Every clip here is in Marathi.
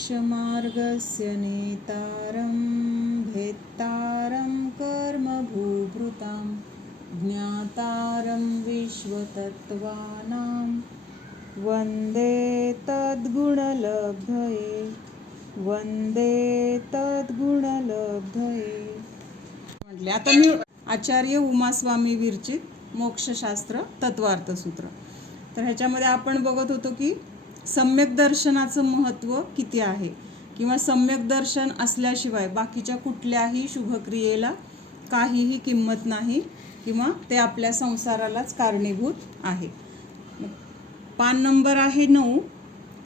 मोक्षमार्गस्य नेतारं भेत्तारं कर्मभूभृतां ज्ञातारं विश्वतत्त्वानां वन्दे तद्गुणलब्धये म्हटले. आता मी आचार्य उमास्वामी विरचित मोक्षशास्त्र तत्वार्थसूत्र. तर ह्याच्यामध्ये आपण बघत होतो की सम्यक दर्शनाचं महत्त्व किती आहे, किंवा सम्यक दर्शन असल्याशिवाय बाकीच्या कुठल्याही शुभक्रियेला काहीही किंमत नाही, किंवा ते आपल्या संसारालाच कारणीभूत आहे. पान नंबर आहे 9.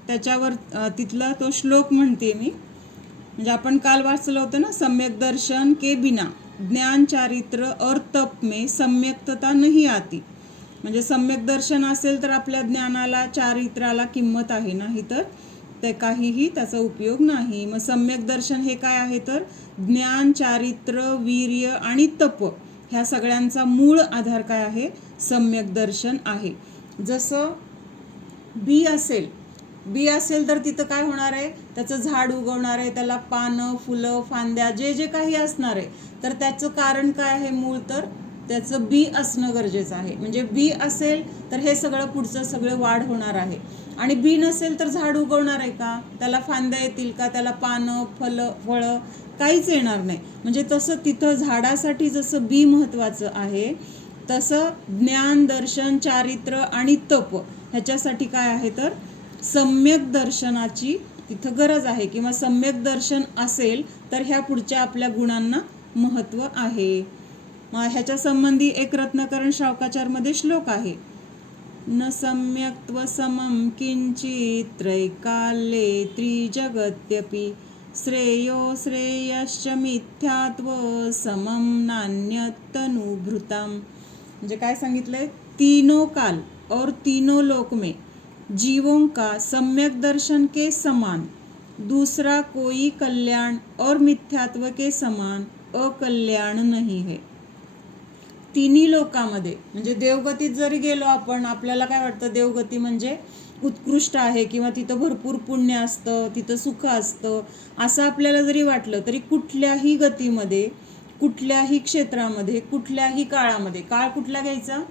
त्याच्यावर तिथला तो श्लोक म्हणते मी. म्हणजे आपण काल वाचलं होतं ना, सम्यक दर्शन के बिना ज्ञान चारित्र और तप में सम्यक्तता नहीं आती. म्हणजे सम्यक दर्शन असेल तर आपल्या ज्ञानाला चारित्राला किंमत आहे, नाही तर ते काहीही त्याचा उपयोग नाही. मग सम्यक दर्शन हे काय आहे तर ज्ञान, चारित्र, वीर्य आणि तप ह्या सगळ्यांचा मूळ आधार काय आहे, सम्यक दर्शन आहे. जसं बी असेल तर तिथं काय होणार आहे, त्याचं झाड उगवणार आहे, त्याला पानं, फुलं, फांद्या जे काही असणार आहे. तर त्याचं कारण काय आहे, मूळ तर त्याचं बी असणं गरजेचं आहे. म्हणजे बी असेल तर हे सगळं पुढचं सगळं वाढ होणार आहे. आणि बी नसेल तर झाड उगवणार आहे का, त्याला फांद्या येतील का, त्याला पानं, फळं काहीच येणार नाही. म्हणजे तसं तिथं झाडासाठी जसं बी महत्त्वाचं आहे, तसं ज्ञान, दर्शन, चारित्र आणि तप ह्याच्यासाठी काय आहे तर सम्यक दर्शनाची तिथं गरज आहे. किंवा सम्यक दर्शन असेल तर ह्या पुढच्या आपल्या गुणांना महत्त्व आहे. ह्याच्या संबंधी एक रत्नाकरण श्रावकाचारमध्ये श्लोक आहे. न सम्यक्त्व समं किंचित् त्रैकाल्ये त्रिजगत्यपि श्रेयो श्रेयश्च मिथ्यात्व समं नान्यतनुभृतां. म्हणजे काय सांगितलंय, तीनों काल और तीनों लोक में जीवों का सम्यक दर्शन के समान दूसरा कोई कल्याण और मिथ्यात्व के समान अकल्याण नहीं है. तिन्ही लोकांमध्ये म्हणजे देवगतीत जरी गेलो आपण, आपल्याला काय वाटतं देवगती म्हणजे उत्कृष्ट आहे, किंवा तिथं भरपूर पुण्य असतं, तिथं सुख असतं असं आपल्याला जरी वाटलं, तरी कुठल्याही गतीमध्ये, कुठल्याही क्षेत्रामध्ये, कुठल्याही काळामध्ये, काळ कुठला घ्यायचा,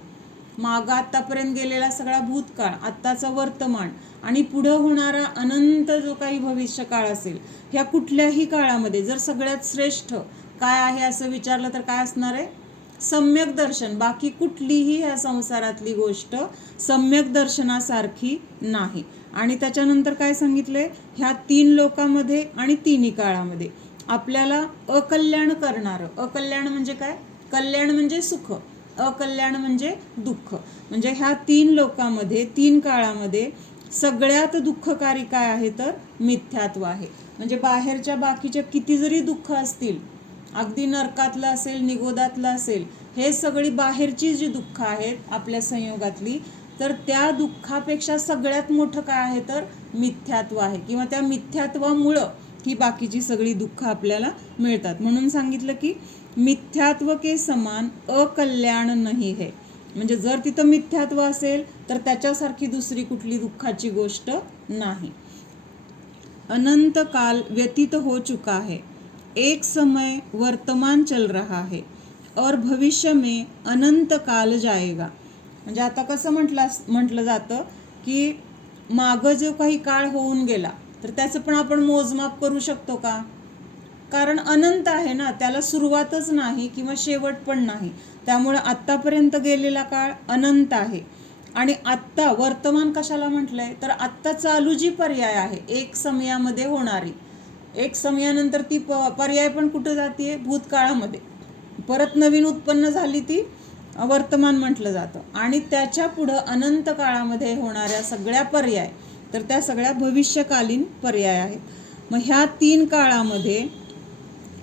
मागं आत्तापर्यंत गेलेला सगळा भूतकाळ, आत्ताचा वर्तमान आणि पुढं होणारा अनंत जो काही भविष्यकाळ असेल, ह्या कुठल्याही काळामध्ये जर सगळ्यात श्रेष्ठ काय आहे असं विचारलं तर काय असणार आहे, सम्यक दर्शन. बाकी कुठलीही ह्या संसारातली गोष्ट सम्यक दर्शनासारखी नाही. आणि त्याच्यानंतर काय सांगितलंय, ह्या 3 लोकांमध्ये आणि 3 काळामध्ये आपल्याला अकल्याण करणारं, अकल्याण म्हणजे काय, कल्याण म्हणजे सुख, अकल्याण म्हणजे दुःख. म्हणजे ह्या 3 लोकांमध्ये 3 काळामध्ये सगळ्यात दुःखकारी काय आहे तर मिथ्यात्व आहे. म्हणजे बाहेरच्या बाकीच्या किती जरी दुःख असतील, अगदी नरकातलं असेल, निगोदातलं असेल, हे सगळी बाहेरची जी दुःख आहेत आपल्या संयोगातली, तर त्या दुःखापेक्षा सगळ्यात मोठं काय आहे तर मिथ्यात्व आहे. किंवा त्या मिथ्यात्वामुळं ही बाकीची सगळी दुःख आपल्याला मिळतात. म्हणून सांगितलं की मिथ्यात्व के समान अकल्याण नहीं है. म्हणजे जर तिथं मिथ्यात्व असेल तर त्याच्यासारखी दुसरी कुठली दुःखाची गोष्ट नाही. अनंत काल व्यतीत हो चुका है, एक समय वर्तमान चल रहा है और भविष्य में अनंत काल जाएगा. म्हणजे आता कसं म्हटलं जातं की मागं जो काही काळ होऊन गेला तर त्याचं पण आपण मोजमाप करू शकतो का, कारण अनंत आहे ना, त्याला सुरुवातच नाही किंवा शेवट पण नाही. त्यामुळे आत्तापर्यंत गेलेला काळ अनंत आहे. आणि आत्ता वर्तमान कशाला म्हटलंय तर आत्ता चालू जी पर्याय आहे एक समयामध्ये होणारी, एक समयानंतर ती पर्याय पण कुठं जाते, भूतकाळामध्ये, परत नवीन उत्पन्न झाली ती वर्तमान म्हटलं जातं. आणि त्याच्या पुढं अनंत काळामध्ये होणाऱ्या सगळ्या पर्याय तर त्या सगळ्या भविष्यकालीन पर्याय आहेत. मग ह्या 3 काळामध्ये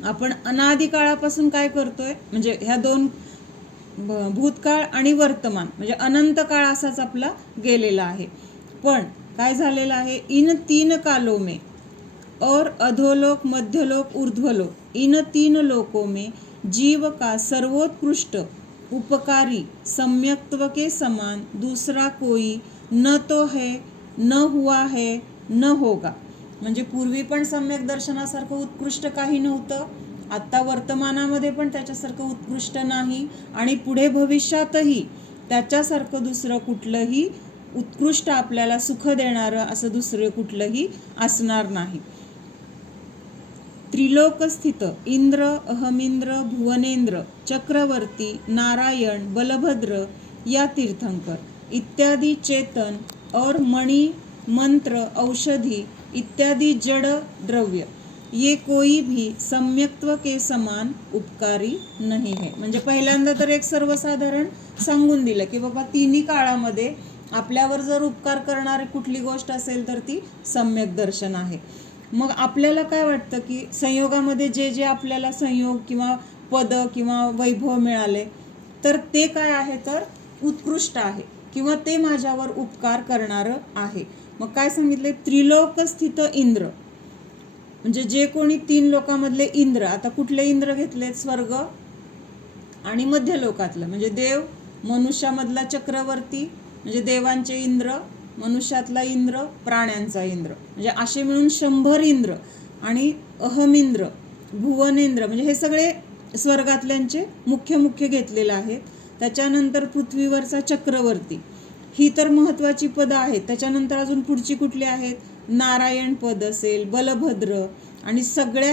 आपण अनादी काळापासून काय करतोय, म्हणजे ह्या 2 भूतकाळ आणि वर्तमान म्हणजे अनंत काळ असाच आपला गेलेला आहे. पण काय झालेलं आहे, इन 3 कालों में और अधोलोक, मध्यलोक, ऊर्ध्वलोक, इन 3 लोकों में जीव का सर्वोत्कृष्ट उपकारी सम्यक्त्व के समान दूसरा कोई न तो है, न हुआ है, न होगा. म्हणजे पूर्वी पण सम्यक दर्शनासारखं उत्कृष्ट काही नव्हतं, आत्ता वर्तमानामध्ये पण त्याच्यासारखं उत्कृष्ट नाही, आणि पुढे भविष्यातही त्याच्यासारखं दुसरं कुठलंही उत्कृष्ट आपल्याला सुख देणारं असं दुसरं कुठलंही असणार नाही. त्रिलोकस्थित इंद्र, अहमिंद्र, भुवनेंद्र, चक्रवर्ती, नारायण, बलभद्र या तीर्थंकर इत्यादि चेतन और मणि, मंत्र, औषधि इत्यादि जड़ द्रव्य ये कोई भी सम्यक्त्व के समान उपकारी नहीं है. म्हणजे पहिल्यांदा तर एक सर्वसाधारण सांगून दिलं की बाबा तिन्ही काळामध्ये आपल्यावर जर उपकार करणारी कुठली गोष्ट असेल तर ती सम्यक दर्शन आहे. मग आपल्याला काय वाटतं की संयोगामध्ये जे जे आपल्याला संयोग किंवा पद किंवा वैभव मिळाले तर ते काय आहे तर उत्कृष्ट आहे किंवा ते माझ्यावर उपकार करणारं आहे. मग काय सांगितले, त्रिलोकस्थित इंद्र म्हणजे जे कोणी 3 लोकांमधले इंद्र, आता कुठले इंद्र घेतलेत, स्वर्ग आणि मध्य लोकातलं म्हणजे देव, मनुष्यामधला चक्रवर्ती म्हणजे देवांचे इंद्र, मनुष्यातला इंद्र, प्राण्यांचा इंद्र, म्हणजे असे मिळून 100 इंद्र, आणि अहमिंद्र, भुवनेंद्र म्हणजे हे सगळे स्वर्गातल्यांचे मुख्य घेतलेले आहेत. त्याच्यानंतर पृथ्वीवरचा चक्रवर्ती, ही तर महत्त्वाची पदं आहेत. त्याच्यानंतर अजून पुढची कुठली आहेत, नारायण पद असेल, बलभद्र, आणि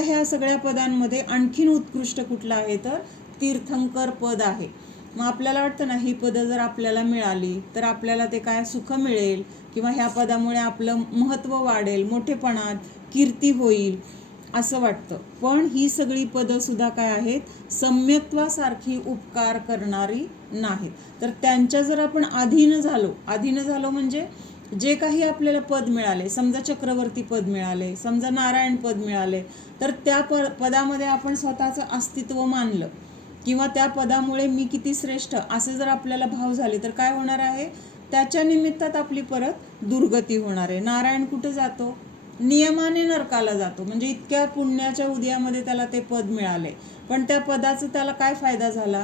ह्या सगळ्या पदांमध्ये आणखीन उत्कृष्ट कुठलं आहे तर तीर्थंकर पद आहे. मग आपल्याला वाटतं ना ही पदं जर आपल्याला मिळाली तर आपल्याला ते काय सुख मिळेल किंवा ह्या पदामुळे आपलं महत्त्व वाढेल, मोठेपणात कीर्ती होईल असं वाटतं. पण ही सगळी पदं सुद्धा काय आहेत, सम्यक्त्वासारखी उपकार करणारी नाहीत. तर त्यांच्या जर आपण अधीन झालो म्हणजे जे काही आपल्याला पद मिळाले, समजा चक्रवर्ती पद मिळाले, समजा नारायण पद मिळाले, तर त्या पदामध्ये आपण स्वतःचं अस्तित्व मानलं किंवा त्या पदामुळे मी किती श्रेष्ठ असे जर आपल्याला भाव झाले तर काय होणार आहे, त्याच्या निमित्तात आपली परत दुर्गती होणार आहे. नारायण कुठे जातो, नियमाने नरकाला जातो. म्हणजे इतक्या पुण्याच्या उदयामध्ये त्याला ते पद मिळाले, पण त्या पदाचा त्याला काय फायदा झाला,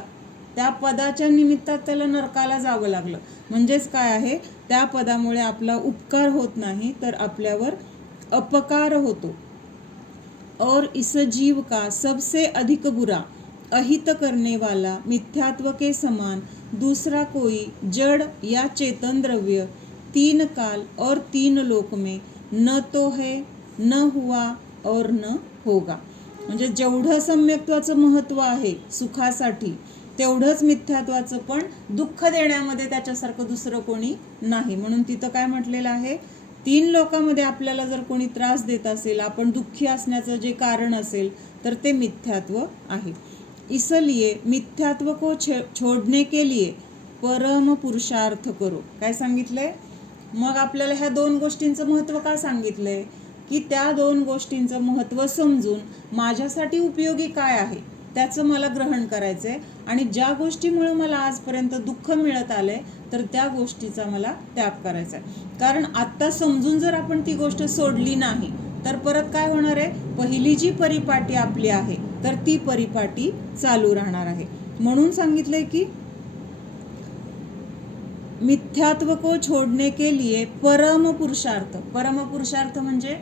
त्या पदाच्या निमित्तात त्याला नरकाला जावं लागलं. म्हणजेच काय आहे, त्या पदामुळे आपला उपकार होत नाही तर आपल्यावर अपकार होतो. और इस जीव का सबसे अधिक बुरा अहित करने वाला मिथ्यात्व के समान दूसरा कोई जड़ या चेतन द्रव्य 3 काल और 3 लोक में न तो है, न हुआ और न होगा. म्हणजे जेवढं सम्यक्त्वाचं महत्त्व आहे सुखासाठी तेवढंच मिथ्यात्वाचं पण दुःख देण्यामध्ये त्याच्यासारखं दुसरं कोणी नाही. म्हणून तिथं काय म्हटलेलं आहे, 3 लोकांमध्ये आपल्याला जर कोणी त्रास देत असेल, आपण दुःखी असण्याचं जे कारण असेल तर ते मिथ्यात्व आहे. इसलिए मिथ्यात्व को छोड़ने के लिए परम पुरुषार्थ करो. काय सांगितलंय, मग आपल्याला ह्या 2 गोष्टींचं महत्त्व का सांगितलंय की त्या 2 गोष्टींचं महत्त्व समजून माझ्यासाठी उपयोगी काय आहे त्याचं मला ग्रहण करायचं आहे, आणि ज्या गोष्टीमुळे मला आजपर्यंत दुःख मिळत आलंय तर त्या गोष्टीचा मला त्याग करायचा आहे. कारण आत्ता समजून जर आपण ती गोष्ट सोडली नाही तर परत काय होणार आहे, पहिली जी परिपाटी आपली आहे तर ती परिपाटी चालू राहणार आहे. म्हणून सांगितलंय की मिथ्यात्व को छोड़ने के लिए परम पुरुषार्थ म्हणजे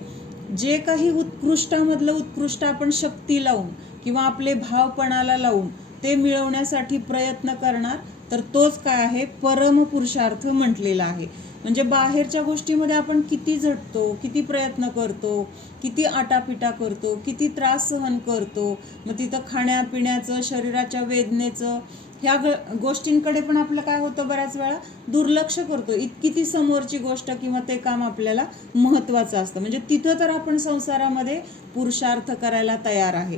जे काही उत्कृष्टामधलं उत्कृष्ट आपण शक्ती लावून किंवा आपले भावपणाला लावून ते मिळवण्यासाठी प्रयत्न करणार तर तोच काय आहे, परम पुरुषार्थ म्हटलेला आहे. म्हणजे बाहेरच्या गोष्टीमध्ये आपण किती झटतो, किती प्रयत्न करतो, किती आटापिटा करतो, किती त्रास सहन करतो, मग तिथं खाण्यापिण्याचं, शरीराच्या वेदनेचं, ह्या गोष्टींकडे पण आपलं काय होतं, बऱ्याच वेळा दुर्लक्ष करतो. इतकी ती समोरची गोष्ट किंवा ते काम आपल्याला महत्त्वाचं असतं. म्हणजे तिथं तर आपण संसारामध्ये पुरुषार्थ करायला तयार आहे,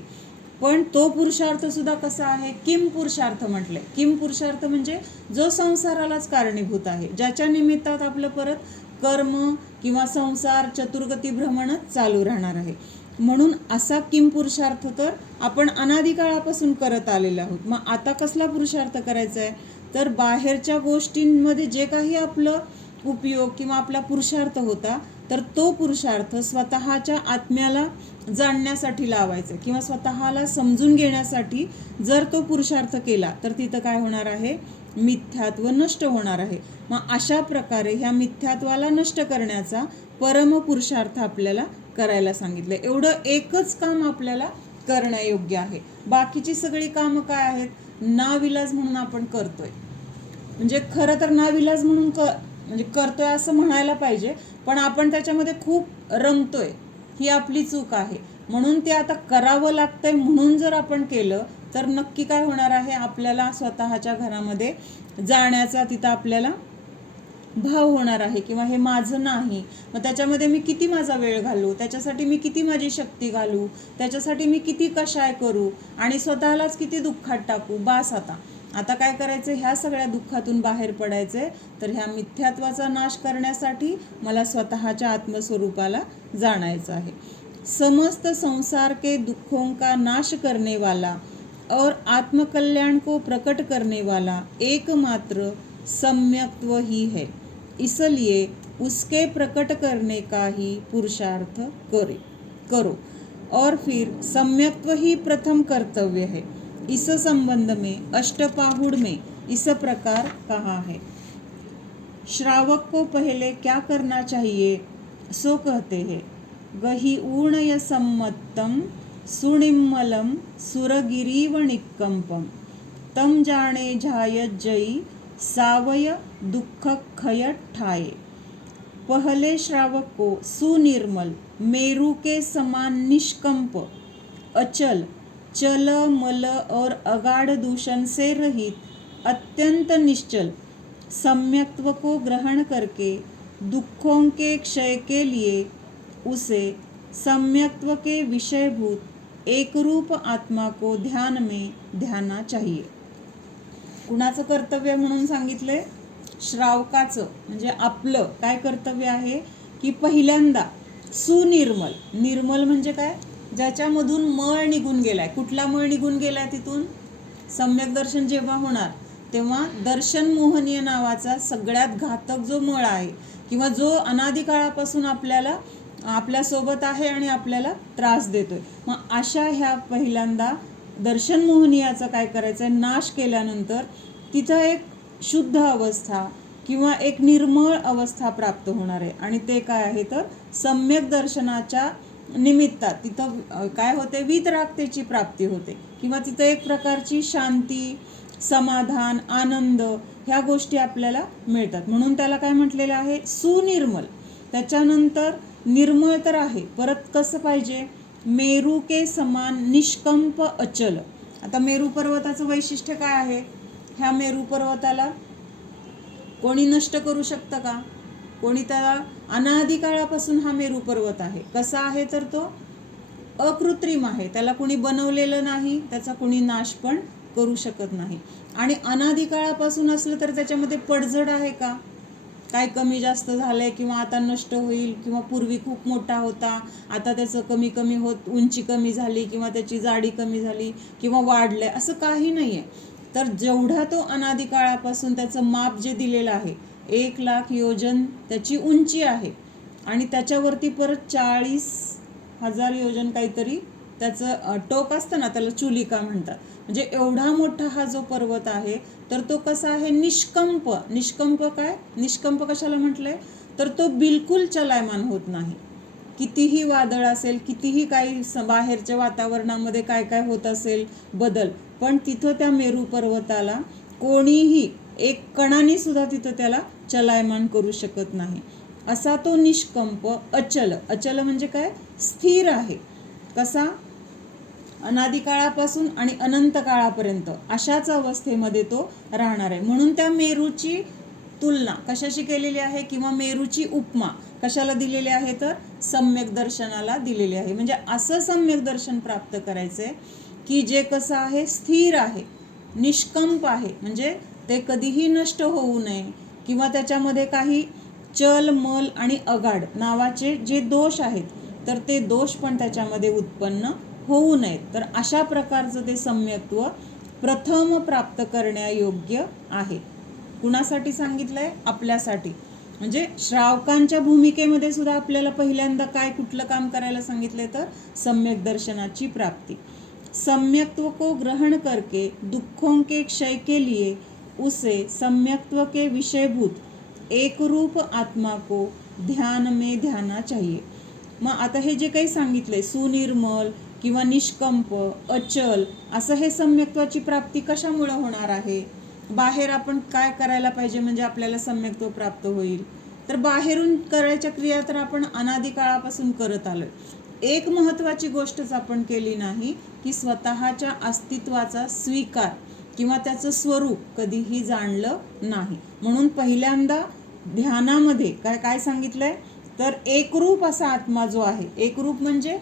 पण तो पुरुषार्थ सुद्धा कसा आहे, किम पुरुषार्थ म्हटलंय. किम पुरुषार्थ म्हणजे जो संसारालाच कारणीभूत आहे, ज्याच्या निमित्तात आपलं परत कर्म किंवा संसार चतुर्गती भ्रमणच चालू राहणार आहे. म्हणून असा किम पुरुषार्थ तर आपण अनादिकाळापासून करत आलेलो आहोत. मग आता कसला पुरुषार्थ करायचा आहे तर बाहेरच्या गोष्टींमध्ये जे काही आपलं उपयोग किंवा आपला पुरुषार्थ होता तर तो पुरुषार्थ स्वतःच्या आत्म्याला जाणण्यासाठी लावायचा किंवा स्वतःला समजून घेण्यासाठी जर तो पुरुषार्थ केला तर तिथं काय होणार आहे, मिथ्यात्व नष्ट होणार आहे. मग अशा प्रकारे ह्या मिथ्यात्वाला नष्ट करण्याचा परम पुरुषार्थ आपल्याला करायला सांगितलं. एवढं एकच काम आपल्याला करण्यायोग्य आहे. बाकीची सगळी कामं काय आहेत, नाविलाज म्हणून आपण करतोय. म्हणजे खरं तर नाविलाज म्हणून म्हणजे करतोय असं म्हणायला पाहिजे, पण आपण त्याच्यामध्ये खूप रमतोय, ही आपली चूक आहे. म्हणून ते आता करावं लागतंय म्हणून जर आपण केलं तर नक्की काय होणार आहे, आपल्याला स्वतःच्या घरामध्ये जाण्याचा तिथं आपल्याला भाव होणार आहे, किंवा हे माझं नाही, मग त्याच्यामध्ये मी किती माझा वेळ घालू, त्याच्यासाठी मी किती माझी शक्ती घालू, त्याच्यासाठी मी किती कशाय करू आणि स्वतःलाच किती दुःखात टाकू. बास, आता काय करायचं, ह्या सगळ्या दुःखातून बाहेर पडायचे. तर ह्या मिथ्यात्वाचा नाश करण्यासाठी मला स्वतःच्या आत्मस्वरूपाला जाणायचं आहे. समस्त संसार के दुखों का नाश करने वाला और आत्मकल्याण को प्रकट करने वाला एकमात्र सम्यक्त्व ही है, इसलिए उसके प्रकट करने का ही पुरुषार्थ करो और फिर सम्यक्त्व ही प्रथम कर्तव्य है. इस संबंध में अष्टपाहुड़ में इस प्रकार कहा है. श्रावक को पहले क्या करना चाहिए सो कहते हैं, गहि ऊणय सम्मत्तम सुनिम्मलम सुरगिरीव निक्कंपम तम जाने झायत जई सावय दुख खय ठाए. पहले श्रावक को सुनिर्मल, मेरु के समान निष्कंप, अचल, चल मल और अगाध दूषण से रहित, अत्यंत निश्चल सम्यक्त्व को ग्रहण करके दुखों के क्षय के लिए उसे सम्यक्त्व के विषयभूत एकरूप आत्मा को ध्यान में ध्याना चाहिए. कुणाचं कर्तव्य म्हणून सांगितले, श्रावकाचं, म्हणजे आपलं काय कर्तव्य आहे की पहिल्यांदा सुनिर्मल, निर्मल म्हणजे काय, ज्याच्यामधून मळ निघून गेलाय. कुठला मळ निघून गेलाय तिथून, सम्यक दर्शन जेव्हा होणार तेव्हा दर्शन मोहनीय नावाचा सगळ्यात घातक जो मळ आहे, किंवा जो अनादी काळापासून आपल्यासोबत आहे आणि आपल्याला त्रास देतोय, मग अशा ह्या पहिल्यांदा दर्शन मोहनीयाचा काय करायचं आहे, नाश केल्यानंतर तिथं एक शुद्ध अवस्था किंवा एक निर्मळ अवस्था प्राप्त होणार आहे. आणि ते काय आहे तर सम्यक दर्शनाच्या निमित्तात तिथं काय होते, वीतरागतेची प्राप्ती होते, किंवा तिथं एक प्रकारची शांती, समाधान, आनंद ह्या गोष्टी आपल्याला मिळतात. म्हणून त्याला काय म्हटलेलं आहे, सुनिर्मल. त्याच्यानंतर निर्मळ तर आहे, परत कसं पाहिजे, मेरू के समान निष्कंप अचल. आता मेरू पर्वताचं वैशिष्ट्य काय आहे, ह्या मेरू पर्वताला कोणी नष्ट करू शकतं का, कोणी, त्याला अनादी काळापासून हा मेरू पर्वत आहे. कसा आहे तर तो अकृत्रिम आहे, त्याला कोणी बनवलेलं नाही, त्याचा कोणी नाश पण करू शकत नाही. आणि अनादी काळापासून असलं तर त्याच्यामध्ये पडझड आहे का, काय कमी जास्त झालंय, किंवा आता नष्ट होईल, किंवा पूर्वी खूप मोठा होता आता त्याचं कमी कमी होत, उंची कमी झाली, किंवा त्याची जाडी कमी झाली, किंवा वाढलंय, असं काही नाही आहे. तर जेवढा तो अनादी काळापासून त्याचं माप जे दिलेलं आहे, 1,00,000 योजन त्याची उंची आहे, आणि त्याच्यावरती परत 40,000 योजन काहीतरी त्याचं टोक असतं ना, त्याला चुलिका म्हणतात. म्हणजे एवढा मोठा हा जो पर्वत आहे, तर तो कसा आहे, निष्कंप. निष्कंप काय, निष्कंप कशाला म्हटलंय तर तो बिलकुल चलायमान होत नाही. कितीही वादळ असेल, कितीही काही बाहेरच्या वातावरणामध्ये काय काय होत असेल बदल, पण तिथं त्या मेरू पर्वताला कोणीही एक कणाने सुद्धा तिथं त्याला चलायमान करू शकत नाही. असा तो निष्कंप अचल. अचल म्हणजे काय, स्थिर आहे. कसा, अनादी काळापासून आणि अनंत काळापर्यंत अशाच अवस्थेमध्ये तो राहणार आहे. म्हणून त्या मेरूची तुलना कशाशी केलेली आहे, किंवा मेरूची उपमा कशाला दिलेली आहे तर सम्यक दर्शनाला दिलेली आहे. म्हणजे असं सम्यक दर्शन प्राप्त करायचंय की जे कसं आहे, स्थिर आहे, निष्कंप आहे, म्हणजे ते कधीही नष्ट होऊ नये, किंवा त्याच्यामध्ये काही चल मल आणि अगाड नावाचे जे दोष आहेत तर ते दोष पण त्याच्यामध्ये उत्पन्न होऊ नयेत. तर अशा प्रकारचं ते सम्यक्त्व प्रथम प्राप्त करण्यायोग्य आहे. कुणासाठी सांगितलंय, आपल्यासाठी. म्हणजे श्रावकांच्या भूमिकेमध्ये सुद्धा आपल्याला पहिल्यांदा काय कुठलं काम करायला सांगितलंय तर सम्यक दर्शनाची प्राप्ती. सम्यक्त्व को ग्रहण करके दुखों के क्षय के लिए उसे सम्यक्त्व के विषयभूत एक रूप आत्मा को ध्यान में ध्याना चाहिए. मग आता हे जे काही सांगितलंय सुनिर्मल किंवा निष्कंप, अचल, असं हे सम्यक्त्वाची प्राप्ती कशामुळे होणार आहे? बाहेर आपण काय करायला पाहिजे म्हणजे आपल्याला सम्यक्त्व प्राप्त होईल? तर बाहेरून करायच्या क्रिया तर आपण अनादी काळापासून करत आलोय. एक महत्त्वाची गोष्टच आपण केली नाही की स्वतःच्या अस्तित्वाचा स्वीकार किंवा त्याचं स्वरूप कधीही जाणलं नाही. म्हणून पहिल्यांदा ध्यानामध्ये काय काय सांगितलंय तर एकरूप असा आत्मा जो आहे, एकरूप म्हणजे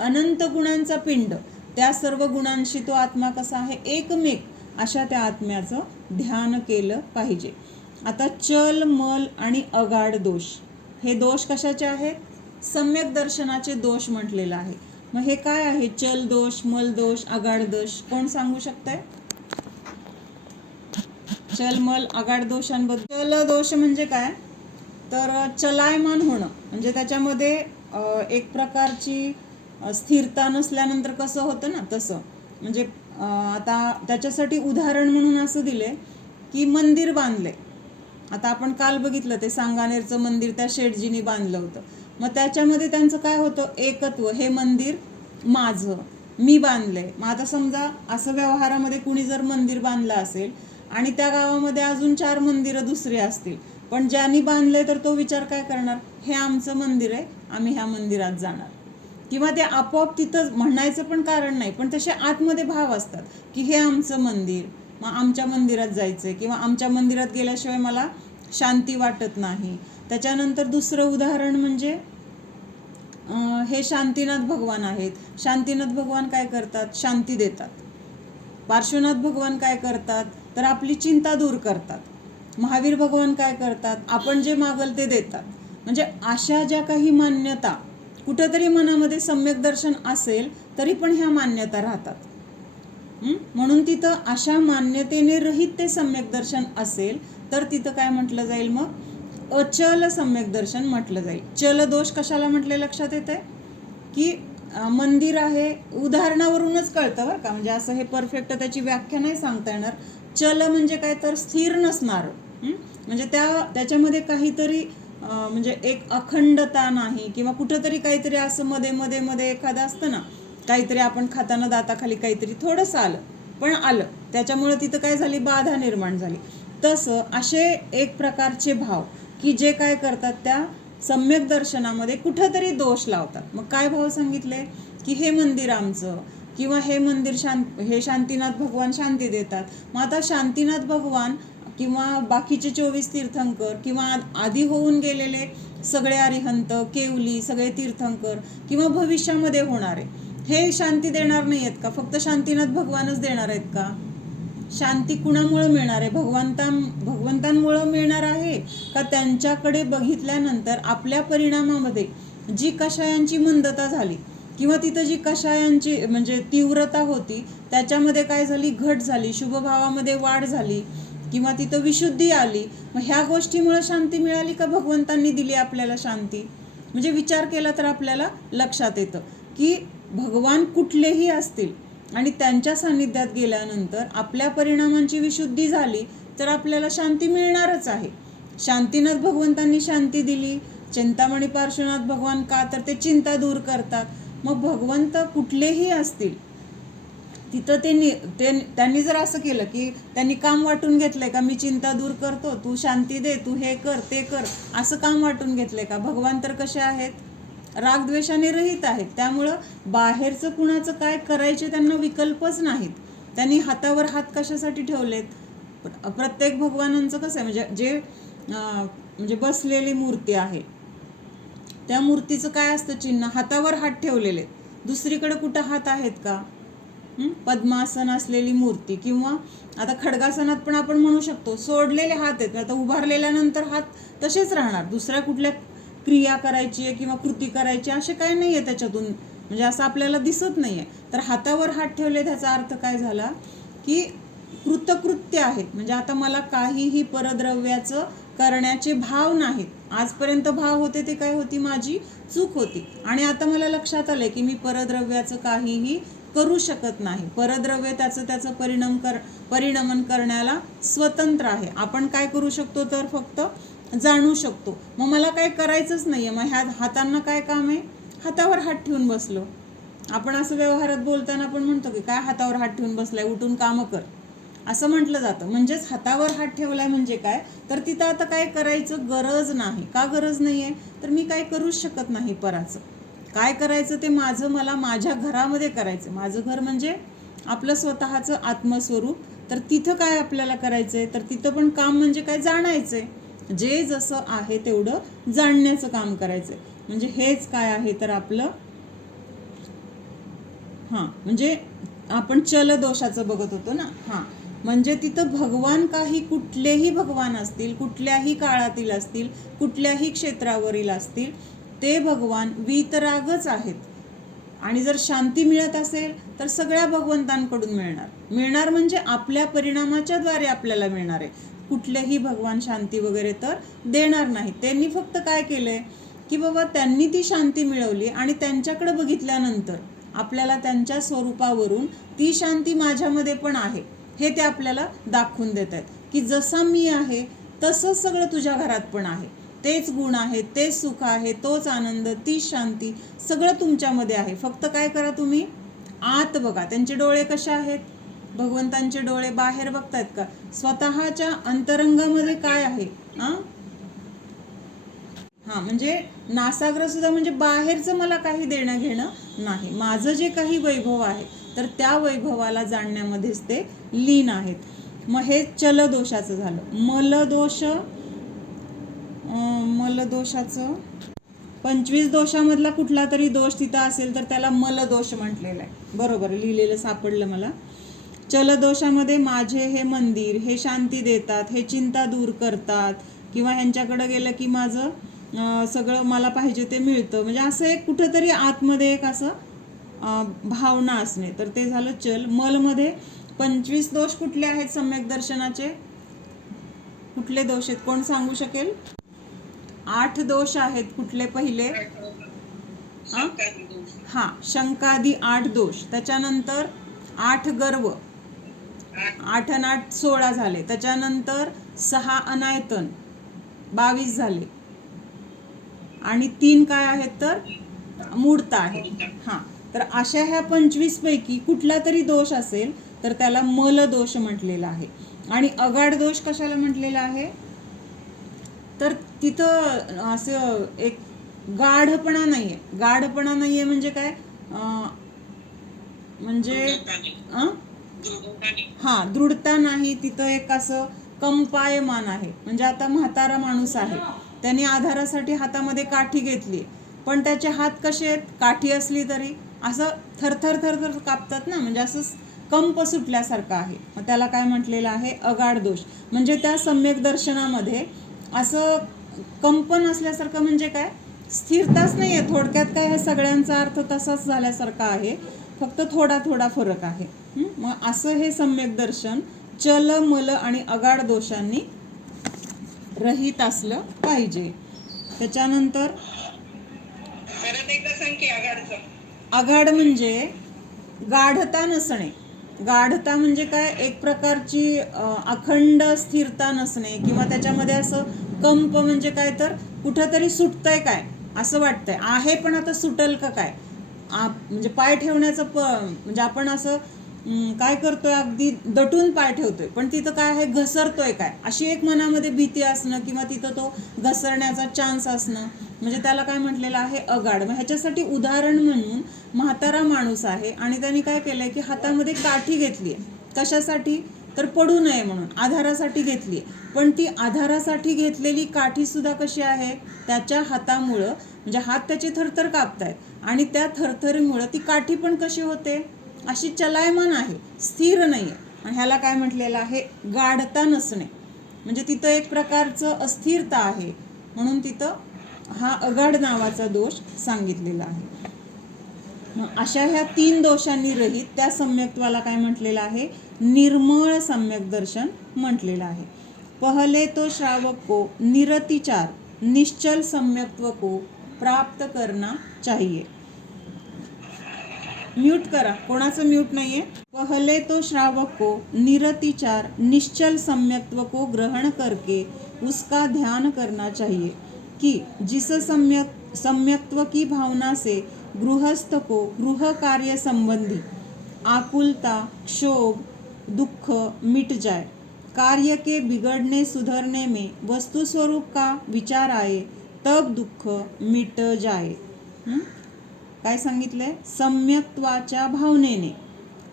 अनंत गुणांचा पिंड, त्या सर्व गुणांशी तो आत्मा कसा आहे, एकमेक अशा त्या आत्म्याचं ध्यान केलं पाहिजे. आता चल, मल आणि अगाढ दोष, हे दोष कशाचे आहेत? सम्यक दर्शनाचे दोष म्हटलेलं आहे. मग हे काय आहे? चल दोष, मल दोष, अगाढ दोष, कोण सांगू शकतंय? चल, मल, अगाढ दोषांबद्दल. चल दोष म्हणजे काय तर चलायमान होणं, म्हणजे त्याच्यामध्ये एक प्रकारची स्थिरता नसल्यानंतर कसं होतं ना तसं. म्हणजे आता त्याच्यासाठी उदाहरण म्हणून असं दिले की मंदिर बांधले. आता आपण काल बघितलं ते सांगानेरचं मंदिर त्या शेठजींनी बांधलं होतं. मग त्याच्यामध्ये त्यांचं काय होतं, एकत्व, हे मंदिर माझं, मी बांधले. मग आता समजा असं व्यवहारामध्ये कुणी जर मंदिर बांधलं असेल आणि त्या गावामध्ये अजून 4 मंदिरं दुसरी असतील, पण ज्यांनी बांधले तर तो विचार काय करणार, हे आमचं मंदिर आहे, आम्ही ह्या मंदिरात जाणार. किंवा ते आपोआप तिथं म्हणायचं पण कारण नाही, पण तसे आतमध्ये भाव असतात की हे आमचं मंदिर, मग आमच्या मंदिरात जायचंय, किंवा आमच्या मंदिरात गेल्याशिवाय मला शांती वाटत नाही. त्याच्यानंतर दुसरं उदाहरण म्हणजे हे शांतीनाथ भगवान आहेत. शांतीनाथ भगवान काय करतात, शांती देतात. पार्श्वनाथ भगवान काय करतात तर आपली चिंता दूर करतात. महावीर भगवान काय करतात, आपण जे मागल ते देतात. म्हणजे अशा ज्या काही मान्यता, कुठंतरी मनामध्ये सम्यक दर्शन असेल तरी पण ह्या मान्यता राहतात. म्हणून तिथं अशा मान्यतेने रहित ते सम्यक दर्शन असेल तर तिथं काय म्हटलं जाईल, मग अचल सम्यक दर्शन म्हटलं जाईल. चल दोष कशाला म्हटले लक्षात येते की मंदिर आहे, उदाहरणावरूनच कळतं बरं का, म्हणजे असं हे परफेक्ट त्याची व्याख्या नाही सांगता येणार. चल म्हणजे काय तर स्थिर नसणार, म्हणजे त्याच्यामध्ये काहीतरी म्हणजे एक अखंडता नाही, किंवा कुठंतरी काहीतरी असं मध्ये मध्ये मध्ये एखादं असतं ना, काहीतरी आपण खाताना दाताखाली काहीतरी थोडंसं आलं, पण आलं, त्याच्यामुळे तिथं काय झाली, बाधा निर्माण झाली. तसं असे एक प्रकारचे भाव की जे काय करतात त्या सम्यक दर्शनामध्ये कुठंतरी दोष लावतात. मग काय भाव सांगितले की हे मंदिर आमचं, किंवा हे मंदिर हे शांतीनाथ भगवान शांती देतात. मग आता शांतीनाथ भगवान किंवा बाकीचे 24 तीर्थंकर किंवा आधी होऊन गेलेले सगळे अरिहंत, केवली, सगळे तीर्थंकर किंवा भविष्यामध्ये होणारे, हे शांती देणार नाही आहेत का? फक्त शांतीनाथ भगवानच देणार आहेत का? शांती कुणामुळे मिळणार आहे? भगवंतांमुळे मिळणार आहे का त्यांच्याकडे बघितल्यानंतर आपल्या परिणामामध्ये जी कषायांची मंदता झाली, किंवा तिथं जी कषायांची म्हणजे तीव्रता होती त्याच्यामध्ये काय झाली, घट झाली, शुभभावामध्ये वाढ झाली, किंवा तिथं विशुद्धी आली, मग ह्या गोष्टीमुळे शांती मिळाली का भगवंतांनी दिली आपल्याला शांती? म्हणजे विचार केला तर आपल्याला लक्षात येतं की भगवान कुठलेही असतील आणि त्यांच्या सान्निध्यात गेल्यानंतर आपल्या परिणामांची विशुद्धी झाली तर आपल्याला शांती मिळणारच आहे. शांतीनाथ भगवंतांनी शांती दिली, चिंतामणी पार्श्वनाथ भगवान का तर ते चिंता दूर करतात. मग भगवंत कुठलेही असतील तिथं त्यांनी जर असं केलं की त्यांनी काम वाटून घेतलंय का, मी चिंता दूर करतो, तू शांती दे, तू हे कर ते कर, असं काम वाटून घेतलंय का? भगवान तर कसे आहेत, रागद्वेषाने रहित आहेत. त्यामुळं बाहेरचं कुणाचं काय करायचे त्यांना विकल्पच नाहीत. त्यांनी हातावर हात कशासाठी ठेवलेत? प्रत्येक भगवानांचं कसं आहे, म्हणजे म्हणजे बसलेली मूर्ती आहे त्या मूर्तीचं काय असतं चिन्ह, हातावर हात ठेवलेले, दुसरीकडे कुठं हात आहेत का? पद्मासन असलेली मूर्ती, किंवा आता खडगासनात पण आपण म्हणू शकतो सोडलेले हात आहेत. आता उभारलेल्यानंतर हात तसेच राहणार, दुसऱ्या कुठल्या क्रिया करायची आहे किंवा कृती करायची असे काय नाही आहे त्याच्यातून, म्हणजे असं आपल्याला दिसत नाही आहे. तर हातावर हात ठेवले त्याचा अर्थ काय झाला की कृतकृत्य आहेत, म्हणजे आता मला काहीही परद्रव्याचं करण्याचे भाव नाहीत. आजपर्यंत भाव होते ते काय होती, माझी चूक होती, आणि आता मला लक्षात आलंय की मी परद्रव्याचं काहीही करू शकत नाही. परद्रव्य त्याचं परिणमन करण्याला स्वतंत्र आहे. आपण काय करू शकतो तर फक्त जाणू शकतो. मग मला काय करायचंच नाही आहे, मग ह्या हातांना काय काम आहे, हातावर हात ठेवून बसलो. आपण असं व्यवहारात बोलताना पण म्हणतो की काय हातावर हात ठेवून बसलाय, उठून कामं कर, असं म्हटलं जातं. म्हणजेच हातावर हात ठेवलाय म्हणजे काय, तर तिथं आता काय करायचं गरज नाही. का गरज नाही आहे, तर मी काय करूच शकत नाही पराचं. काय करायचं ते माझं मला माझ्या घरामध्ये करायचं. माझं घर म्हणजे आपलं स्वतःचं आत्मस्वरूप. तर तिथं काय आपल्याला करायचं आहे, तर तिथं पण काम म्हणजे काय, जाणायचं आहे. जे जसं आहे तेवढं जाणण्याचं काम करायचं आहे. म्हणजे हेच काय आहे, तर आपलं म्हणजे आपण चल दोषाचं बघत होतो ना. म्हणजे तिथं भगवान काही कुठलेही भगवान असतील, कुठल्याही काळातील असतील, कुठल्याही क्षेत्रावरील असतील, ते भगवान वीतरागच आहेत. आणि जर शांती मिळत असेल तर सगळ्या भगवंतांकडून मिळणार म्हणजे आपल्या परिणामाच्या द्वारे आपल्याला मिळणार आहे. कुठलेही भगवान शांती वगैरे तर देणार नाही. त्यांनी फक्त काय केलंय की बाबा त्यांनी ती शांती मिळवली आणि त्यांच्याकडे बघितल्यानंतर आपल्याला त्यांच्या स्वरूपावरून ती शांती माझ्यामध्ये पण आहे हे ते आपल्याला दाखवून देत आहेत की जसा मी आहे तसंच सगळं तुझ्या घरात पण आहे. तेच गुण आहेत, तेच सुख आहे, तोच आनंद, तीच शांती सगळं तुमच्यामध्ये आहे. फक्त काय करा, तुम्ही आत बघा. त्यांचे डोळे कसे आहेत, भगवंतांचे डोळे बाहेर बघतायत का, स्वतःच्या अंतरंगामध्ये काय आहे. म्हणजे नासाग्र सुद्धा म्हणजे बाहेरचं मला काही देणं घेणं नाही. माझं जे काही वैभव आहे तर त्या वैभवाला जाणण्यामध्येच ते लीन आहेत. मग हे चलदोषाचं झालं. मलदोषाचं 25 दोषामधला कुठला तरी दोष तिथं असेल तर त्याला मलदोष म्हटलेला आहे. बरोबर लिहिलेलं सापडलं मला. चलदोषामध्ये माझे हे मंदिर, हे शांती देतात, हे चिंता दूर करतात, किंवा ह्यांच्याकडे गेलं की माझं सगळं मला पाहिजे ते मिळतं, म्हणजे असं एक कुठंतरी आतमध्ये एक असं भावना असणे, तर ते झालं चल. मलमध्ये 25 दोष कुठले आहेत सम्यक दर्शनाचे, कुठले दोष आहेत, कोण सांगू शकेल. 8 दोष आहेत. कुठले पहिले, शंकादी 8 दोष. त्याच्यानंतर 8 गर्व, 8 आणि 8 16 झाले. त्याच्यानंतर 6 अनायतन 22 झाले. आणि 3 काय आहेत, तर मूर्त आहे. तर अशा ह्या 25 पैकी कुठला तरी दोष असेल तर त्याला मल दोष म्हटलेला आहे. आणि अगाढ दोष कशाला म्हटलेला आहे, तर तिथं असं एक गाढपणा नाहीये. गाढपणा नाहीये म्हणजे काय, म्हणजे दृढता नाही तिथं. एक असं कंपायमान आहे. म्हणजे आता म्हातारा माणूस आहे, त्याने आधारासाठी हातामध्ये काठी घेतली, पण त्याचे हात कसे आहेत, काठी असली तरी असं थरथर थरथर कापतात ना, म्हणजे असं कंप सुटल्यासारखं आहे. मग त्याला काय म्हटलेलं आहे, अगाढ दोष. म्हणजे त्या सम्यक दर्शनामध्ये असं कंपन असल्यासारखं, म्हणजे काय स्थिरताच नाही आहे. थोडक्यात काय, हे सगळ्यांचा अर्थ तसाच झाल्यासारखा आहे, फक्त थोडा थोडा फरक आहे. मग असं हे सम्यक दर्शन चल, मल आणि अगाढ दोषांनी रहित असलं पाहिजे. त्याच्यानंतर अगाढ म्हणजे गाढता नसणे. गाढता म्हणजे काय, एक प्रकारची अखंड स्थिरता नसणे, किंवा त्याच्यामध्ये असं कंप म्हणजे काय, तर कुठंतरी सुटतंय काय असं वाटतंय आहे, पण आता सुटल का काय, म्हणजे पाय ठेवण्याचं म्हणजे आपण असं काय करतोय, अगदी दटून पाय ठेवतोय, पण तिथं काय आहे, घसरतोय काय, अशी एक मनामध्ये भीती असणं, किंवा तिथं तो घसरण्याचा चान्स असणं, म्हणजे त्याला काय म्हटलेलं आहे, अगाढ. ह्याच्यासाठी उदाहरण म्हणून म्हातारा माणूस आहे आणि त्यांनी काय केलंय की हातामध्ये काठी घेतली आहे. कशासाठी, तर पडू नये म्हणून आधारासाठी घेतली. पण ती आधारासाठी घेतलेली काठी सुद्धा कशी आहे, त्याच्या हातामुळं, म्हणजे हात त्याचे थरथर कापतायत आणि त्या थरथरीमुळं ती काठी पण कशी होते, अशी चलायमान आहे, स्थिर नाही आहे. आणि ह्याला काय म्हटलेलं आहे, गाढता नसणे. म्हणजे तिथं एक प्रकारचं अस्थिरता आहे, म्हणून तिथं हा अगाढ नावाचा दोष सांगितलेला आहे. अशा ह्या 3 दोषांनी रहित त्या सम्यक्त्वाला काय म्हटलेलं आहे, निर्मळ सम्यक दर्शन म्हटलेलं आहे. पहले तो श्रावक को निरतिचार निश्चल सम्यक्त्व को प्राप्त करना चाहिए. म्यूट करा, कोणाचं म्यूट नाहीये. पहले तो श्रावक को निरतिचार निश्चल सम्यक्त्व को ग्रहण करके उसका ध्यान करना चाहिए कि जिस सम्यक्त्व की भावना से गृहस्थ को गृह कार्य संबंधी आकुलता, क्षोभ, दुख मिट जाए. कार्य के बिगड़ने सुधरने में वस्तु स्वरूप का विचार आए तब दुःख मिट जाए. काय सांगितलंय? सम्यक्त्वाच्या भावनेने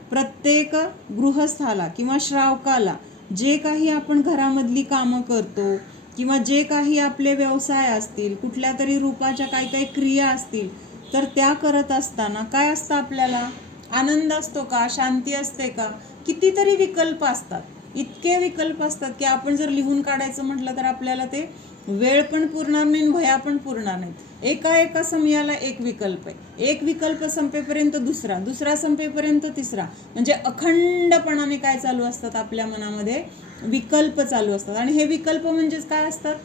प्रत्येक गृहस्थाला किंवा श्रावकाला जे काही आपण घरामधली कामं करतो किंवा जे काही आपले व्यवसाय असतील, कुठल्या तरी रूपाच्या काही काही क्रिया असतील, तर त्या करत असताना काय असतं? आपल्याला आनंद असतो का? शांती असते का? कितीतरी विकल्प असतात, इतके विकल्प असतात की आपण जर लिहून काढायचं म्हटलं तर आपल्याला ते वेळ पण पुरणार नाही, भया पण पुरणार नाहीत. एका समयाला एक विकल्प आहे, एक विकल्प संपेपर्यंत दुसरा संपेपर्यंत तिसरा, म्हणजे अखंडपणाने काय चालू असतात? आपल्या मनामध्ये विकल्प चालू असतात. आणि हे विकल्प म्हणजेच काय असतात?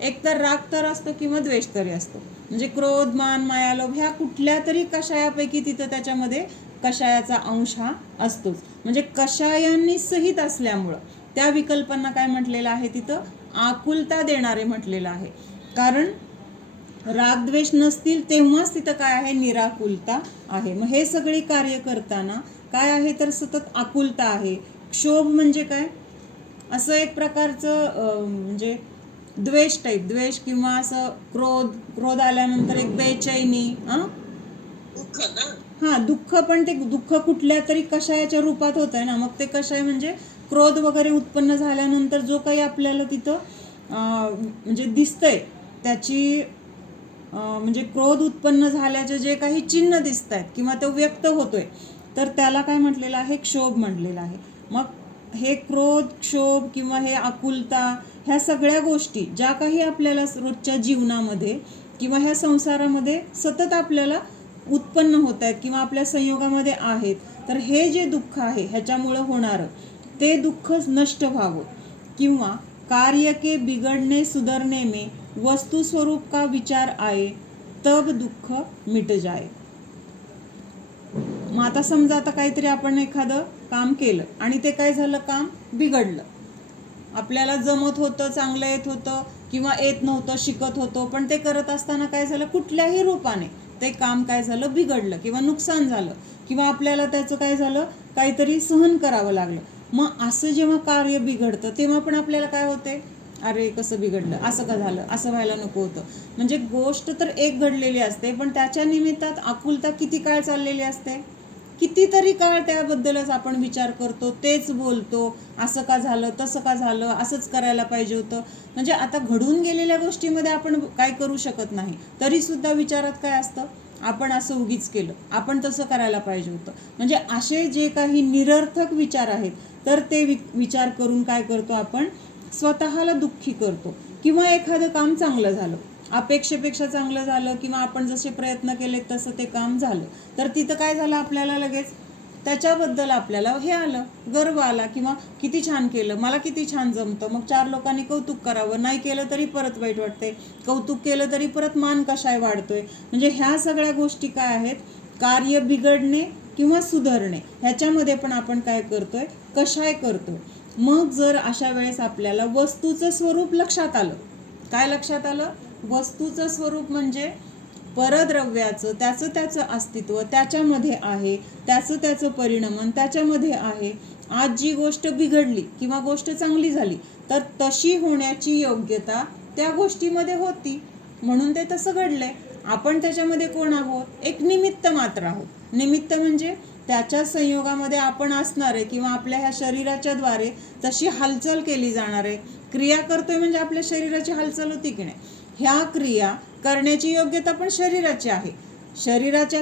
एक तर राग तर असतो किंवा द्वेष तरी असतो. म्हणजे क्रोध, मान, माया, लोभ ह्या कुठल्या तरी कषायापैकी तिथं त्याच्यामध्ये कषायाचा अंश हा असतोच. म्हणजे कषायांनी सहित असल्यामुळं त्या विकल्पांना काय म्हटलेलं आहे? तिथं आकुलता देणारे म्हटलेलं आहे. कारण रागद्वेष नसतील तेव्हाच तिथं काय आहे? निराकुलता आहे. मग हे सगळी कार्य करताना काय आहे? तर सतत आकुलता आहे. क्षोभ म्हणजे काय? असं एक प्रकारचं म्हणजे द्वेष टाईप, द्वेष किंवा असं क्रोध आल्यानंतर एक बेचैनी, दुःख. पण ते दुःख कुठल्या तरी कषायाच्या रूपात होत आहे ना. मग ते कषाय म्हणजे क्रोध वगैरे उत्पन्न झाल्यानंतर जो काही आपल्याला तिथं म्हणजे दिसतंय त्याची म्हणजे क्रोध उत्पन्न झाल्याचे जे काही चिन्ह दिसत आहेत किंवा तो व्यक्त होतोय, तर त्याला काय म्हटलेलं आहे? क्षोभ म्हटलेलं आहे. मग हे क्रोध, क्षोभ किंवा हे आकुलता ह्या सगळ्या गोष्टी ज्या काही आपल्याला रोजच्या जीवनामध्ये किंवा ह्या संसारामध्ये सतत आपल्याला उत्पन्न होत आहेत किंवा आपल्या संयोगामध्ये आहेत, तर हे जे दुःख आहे ह्याच्यामुळं होणारं ते दुःख नष्ट व्हावं किंवा कार्य के बिगड़ने सुधरने में वस्तु स्वरूप का विचार आए तब दुःख मिट जाए. मग आता समजा आता काहीतरी आपण एखादं काम केलं आणि ते काय झालं? काम बिघडलं. आपल्याला जमत होतं, चांगलं येत होतं किंवा येत नव्हतं, शिकत होतो, पण ते करत असताना काय झालं? कुठल्याही रूपाने ते काम काय झालं? बिघडलं किंवा नुकसान झालं किंवा आपल्याला त्याचं काय झालं? काहीतरी सहन करावं लागलं. मग असं जेव्हा कार्य बिघडतं तेव्हा पण आपल्याला काय होते? अरे कसं बिघडलं, असं का झालं, असं व्हायला नको होतं. म्हणजे गोष्ट तर एक घडलेली असते, पण त्याच्या निमित्तात आकुलता किती काळ चाललेली असते? कितीतरी काळ त्याबद्दलच आपण विचार करतो, तेच बोलतो, असं का झालं, तसं का झालं, असंच करायला पाहिजे होतं. म्हणजे आता घडून गेलेल्या गोष्टीमध्ये आपण काय करू शकत नाही, तरी सुद्धा विचारात काय असतं? आपण असं उगीच केलं, आपण तसं करायला पाहिजे होतं. म्हणजे असे जे काही निरर्थक विचार आहेत, तर ते विचार करून काय करतो? आपण स्वतःला दुःखी करतो. किंवा एखादं काम चांगलं झालं, अपेक्षेपेक्षा चांगलं झालं किंवा आपण जसे प्रयत्न केले तसं ते काम झालं, तर तिथं काय झालं? आपल्याला लगेच त्याच्याबद्दल आपल्याला हे आलं, गर्व आला किंवा किती छान केलं, मला किती छान जमतं. मग 4 लोकांनी कौतुक करावं, नाही केलं तरी परत वाईट वाटते, कौतुक केलं तरी परत मान कशाय वाढतोय. म्हणजे ह्या सगळ्या गोष्टी काय आहेत? कार्य बिघडणे किंवा सुधारणे ह्याच्यामध्ये पण आपण काय करतोय? कशाय करतोय. मग जर अशा वेळेस आपल्याला वस्तूचं स्वरूप लक्षात आलं, काय लक्षात आलं? वस्तूचं स्वरूप म्हणजे परद्रव्याचं त्याचं अस्तित्व त्याच्यामध्ये आहे, त्याचं परिणमन त्याच्यामध्ये आहे. आज जी गोष्ट बिघडली किंवा गोष्ट चांगली झाली, तर तशी होण्याची योग्यता त्या गोष्टीमध्ये होती, म्हणून ते तसं घडलंय. आपण त्याच्यामध्ये कोण आहोत? एक निमित्त मात्र आहोत. निमित्त म्हणजे त्याच्या संयोगामध्ये आपण असणार आहे किंवा आपल्या ह्या शरीराच्या द्वारे तशी हालचाल केली जाणार आहे. क्रिया करतोय म्हणजे आपल्या शरीराची हालचाल होती की नाही? ह्या क्रिया करण्याची योग्यता पण शरीराची आहे. शरीराच्या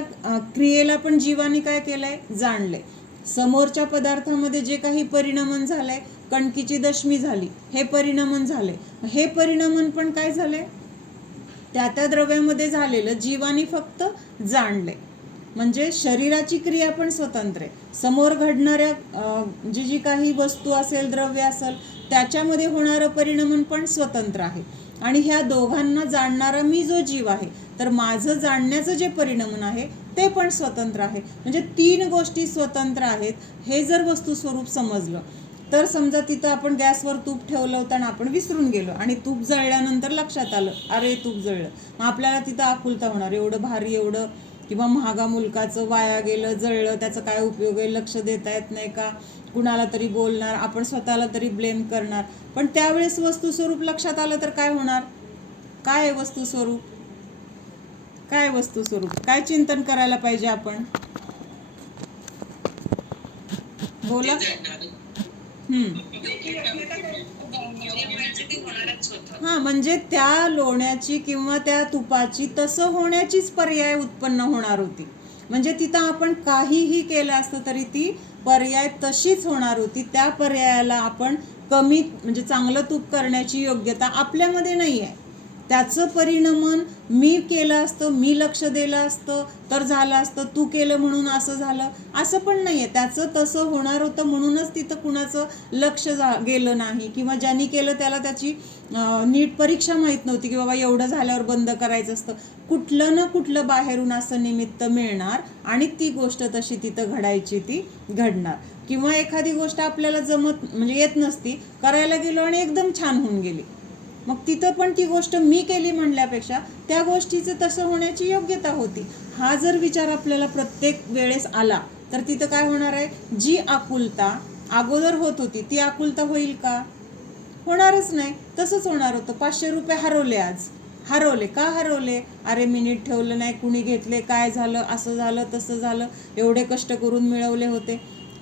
क्रियेला पण जीवाने काय केलंय? जाणलंय. समोरच्या पदार्थामध्ये जे काही परिणमन झालंय, कणकीची दशमी झाली, हे परिणमन झाले. हे परिणमन पण काय झालंय? त्या द्रव्यामध्ये झालेलं जीवाने फक्त जाणले. म्हणजे शरीराची क्रिया पण स्वतंत्र आहे. समोर घडणाऱ्या जी काही वस्तू असेल, द्रव्य असेल, त्याच्यामध्ये होणारं परिणमन पण स्वतंत्र आहे. आणि ह्या दोघांना जाणणारा मी जो जीव आहे, तर माझं जाणण्याचं जे परिणमन आहे ते पण स्वतंत्र आहे. म्हणजे 3 गोष्टी स्वतंत्र आहेत. हे जर वस्तू स्वरूप समजलं तर समजा तिथं आपण गॅसवर तूप ठेवलं होतं आणि आपण विसरून गेलो आणि तूप जळल्यानंतर लक्षात आलं, अरे तूप जळलं, मग आपल्याला तिथं आकुलता होणार, एवढं भारी, एवढं किंवा महागा मुलकाचं वाया गेलं, जळलं, त्याचा काय उपयोग आहे, लक्ष देता येत नाही का, कुणाला तरी बोलणार, आपण स्वतःला तरी ब्लेम करणार. पण त्यावेळेस वस्तू स्वरूप लक्षात आलं तर काय होणार? काय आहे वस्तू स्वरूप? काय वस्तू स्वरूप? काय चिंतन करायला पाहिजे आपण? बोला. हा, म्हणजे त्या लोण्याची किंवा त्या तुपाची तसं होण्याचीच पर्याय उत्पन्न होणार होती. म्हणजे तिथं आपण काहीही केलं असतं तरी ती पर्याय तशीच होणार होती. त्या पर्यायाला आपण कमी म्हणजे चांगलं तूप करण्याची योग्यता आपल्यामध्ये नाही आहे. त्याचं परिणमन मी केलं असतं, मी लक्ष दिलं असतं तर झालं असतं, तू केलं म्हणून असं झालं, असं पण नाही आहे. त्याचं तसं होणार होतं म्हणूनच तिथं कुणाचं लक्ष गेलं नाही किंवा ज्यांनी केलं त्याला त्याची नीट परीक्षा माहीत नव्हती की बाबा एवढं झाल्यावर बंद करायचं असतं. कुठलं ना कुठलं बाहेरून असं निमित्त मिळणार आणि ती गोष्ट तशी तिथं घडायची ती घडणार. किंवा एखादी गोष्ट आपल्याला जमत म्हणजे येत नसती, करायला गेलो आणि एकदम छान होऊन गेली, मग तिथं पण ती गोष्ट मी केली म्हणल्यापेक्षा त्या गोष्टीचं तसं होण्याची योग्यता होती. हा जर विचार आपल्याला प्रत्येक वेळेस आला तर तिथं काय होणार आहे? जी आकुलता अगोदर होत होती ती आकुलता होईल का? होणारच नाही. तसंच होणार होतं. 500 रुपये हरवले, आज हरवले. का हरवले? अरे मिनिट ठेवलं नाही, कुणी घेतले, काय झालं, असं झालं, तसं झालं, एवढे कष्ट करून मिळवले होते,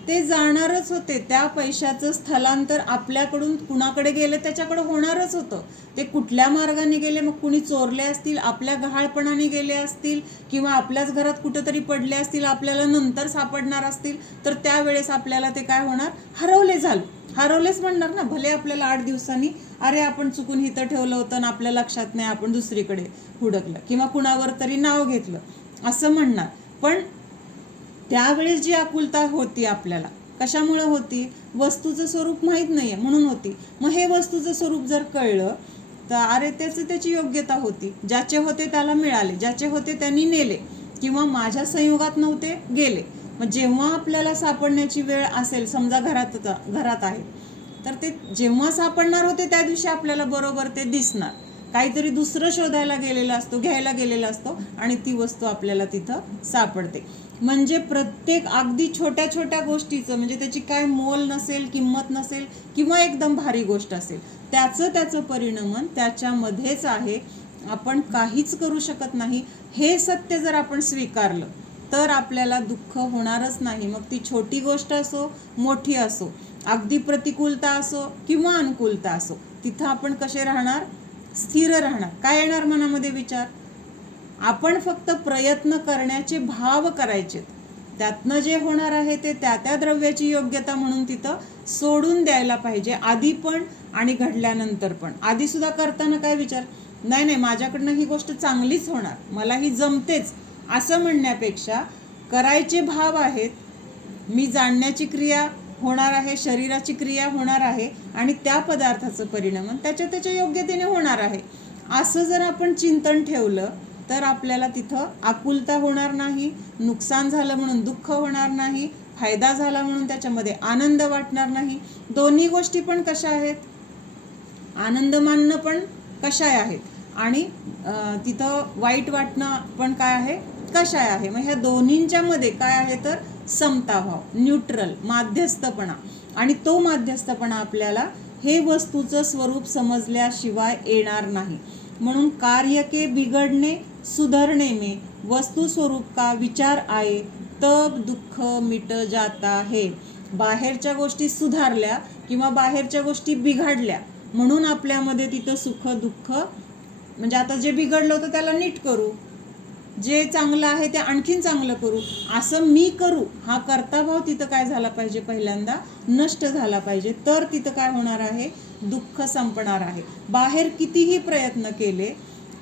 ते जाणारच होते. त्या पैशाचं स्थलांतर आपल्याकडून कुणाकडे गेले त्याच्याकडे होणारच होतं. ते कुठल्या मार्गाने गेले, मग कुणी चोरले असतील, आपल्या गहाळपणाने गेले असतील किंवा आपल्याच घरात कुठंतरी पडले असतील, आपल्याला नंतर सापडणार असतील, तर त्यावेळेस आपल्याला ते काय होणार? हरवले झालं. हरवलेच म्हणणार ना. भले आपल्याला 8 दिवसांनी अरे आपण चुकून इथं ठेवलं होतं ना आपल्या लक्षात नाही, आपण दुसरीकडे हुडकलं किंवा कुणावर तरी नाव घेतलं असं म्हणणार. पण त्यावेळेस जी आकुलता होती आपल्याला कशामुळे होती? वस्तूचं स्वरूप माहीत नाही आहे म्हणून होती. मग हे वस्तूचं स्वरूप जर कळलं तर अरे त्याची योग्यता होती. ज्याचे होते त्याला मिळाले, ज्याचे होते त्यांनी नेले किंवा माझ्या संयोगात नव्हते गेले. मग जेव्हा आपल्याला सापडण्याची वेळ असेल, समजा घरात आहे तर ते जेव्हा सापडणार होते त्या दिवशी आपल्याला बरोबर ते दिसणार. काहीतरी दुसरं शोधायला गेलेला असतो, घ्यायला गेलेला असतो आणि ती वस्तू आपल्याला तिथं सापडते. म्हणजे प्रत्येक अगदी छोट्या छोट्या गोष्टीचं म्हणजे त्याची काय मोल नसेल, किंमत नसेल किंवा एकदम भारी गोष्ट असेल, त्याचं परिणमन त्याच्यामध्येच आहे. आपण काहीच करू शकत नाही. हे सत्य जर आपण स्वीकारलं तर आपल्याला दुःख होणारच नाही. मग ती छोटी गोष्ट असो, मोठी असो, अगदी प्रतिकूलता असो किंवा अनुकूलता असो, तिथं आपण कसे राहणार? स्थिर राहणार. काय येणार मनामध्ये विचार? आपण फक्त प्रयत्न करण्याचे भाव करायचे, त्यातनं जे होणार आहे ते त्या द्रव्याची योग्यता म्हणून तिथं सोडून द्यायला पाहिजे, आधी पण आणि घडल्यानंतर पण. आधी सुद्धा करताना काय विचार? नाही माझ्याकडनं ही गोष्ट चांगलीच होणार, मला ही जमतेच असं म्हणण्यापेक्षा करायचे भाव आहेत, मी जाणण्याची क्रिया होणार आहे, शरीराची क्रिया होणार आहे आणि त्या पदार्थाचं परिणाम त्याच्या योग्यतेने होणार आहे, असं जर आपण चिंतन ठेवलं तर आपल्याला तिथं आकुलता होणार नाही, नुकसान झालं म्हणून दुःख होणार नाही, फायदा झाला म्हणून त्याच्यामध्ये आनंद वाटणार नाही. दोन्ही गोष्टी पण कशा आहेत? आनंद मानणं पण कशाय आहेत आणि तिथं वाईट वाटणं पण काय आहे? कशाय आहे. मग ह्या दोन्हींच्या मध्ये काय आहे तर समताभाव, न्यूट्रल, माध्यस्थपणा. आणि तो माध्यस्थपणा आपल्याला हे वस्तूचं स्वरूप समजल्याशिवाय येणार नाही. म्हणून कार्य के बिघडणे सुधरणे में वस्तू स्वरूप का विचार आए तब दुःख मिट जाता है. बाहेरच्या गोष्टी सुधारल्या किंवा बाहेरच्या गोष्टी बिघडल्या म्हणून आपल्यामध्ये तिथं सुख दुःख, म्हणजे आता जे बिघडलं होतं त्याला नीट करू, जे चांगलं आहे ते आणखीन चांगलं करू, असं मी करू, हा कर्ताभाव तिथं काय झाला पाहिजे? पहिल्यांदा नष्ट झाला पाहिजे. तर तिथं काय होणार आहे? दुःख संपणार आहे. बाहेर कितीही प्रयत्न केले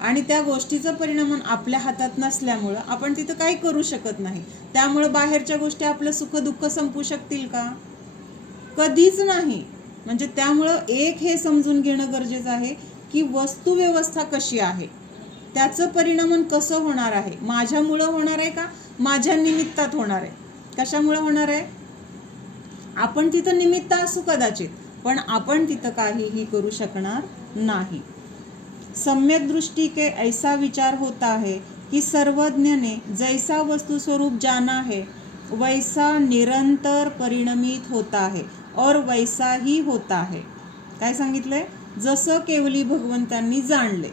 आणि त्या गोष्टीचं परिणाम आपल्या हातात नसल्यामुळं आपण तिथं काही करू शकत नाही. त्यामुळं बाहेरच्या गोष्टी आपलं सुख दुःख संपू शकतील का? कधीच नाही. म्हणजे त्यामुळं एक हे समजून घेणं गरजेचं आहे की वस्तू व्यवस्था कशी आहे, त्याचं परिणामन कसं होणार आहे, माझ्यामुळं होणार आहे का माझ्या निमित्तात होणार आहे. कशामुळे होणार आहे? आपण तिथं निमित्त असू कदाचित, पण आपण तिथं काहीही करू शकणार नाही. सम्यक दृष्टि के ऐसा विचार होता है कि सर्वज्ञ ने जैसा वस्तु स्वरूप जाना है वैसा निरंतर परिणमित होता है और वैसा ही होता है. काय सांगितलंय? जसं केवली भगवंतांनी जाणले.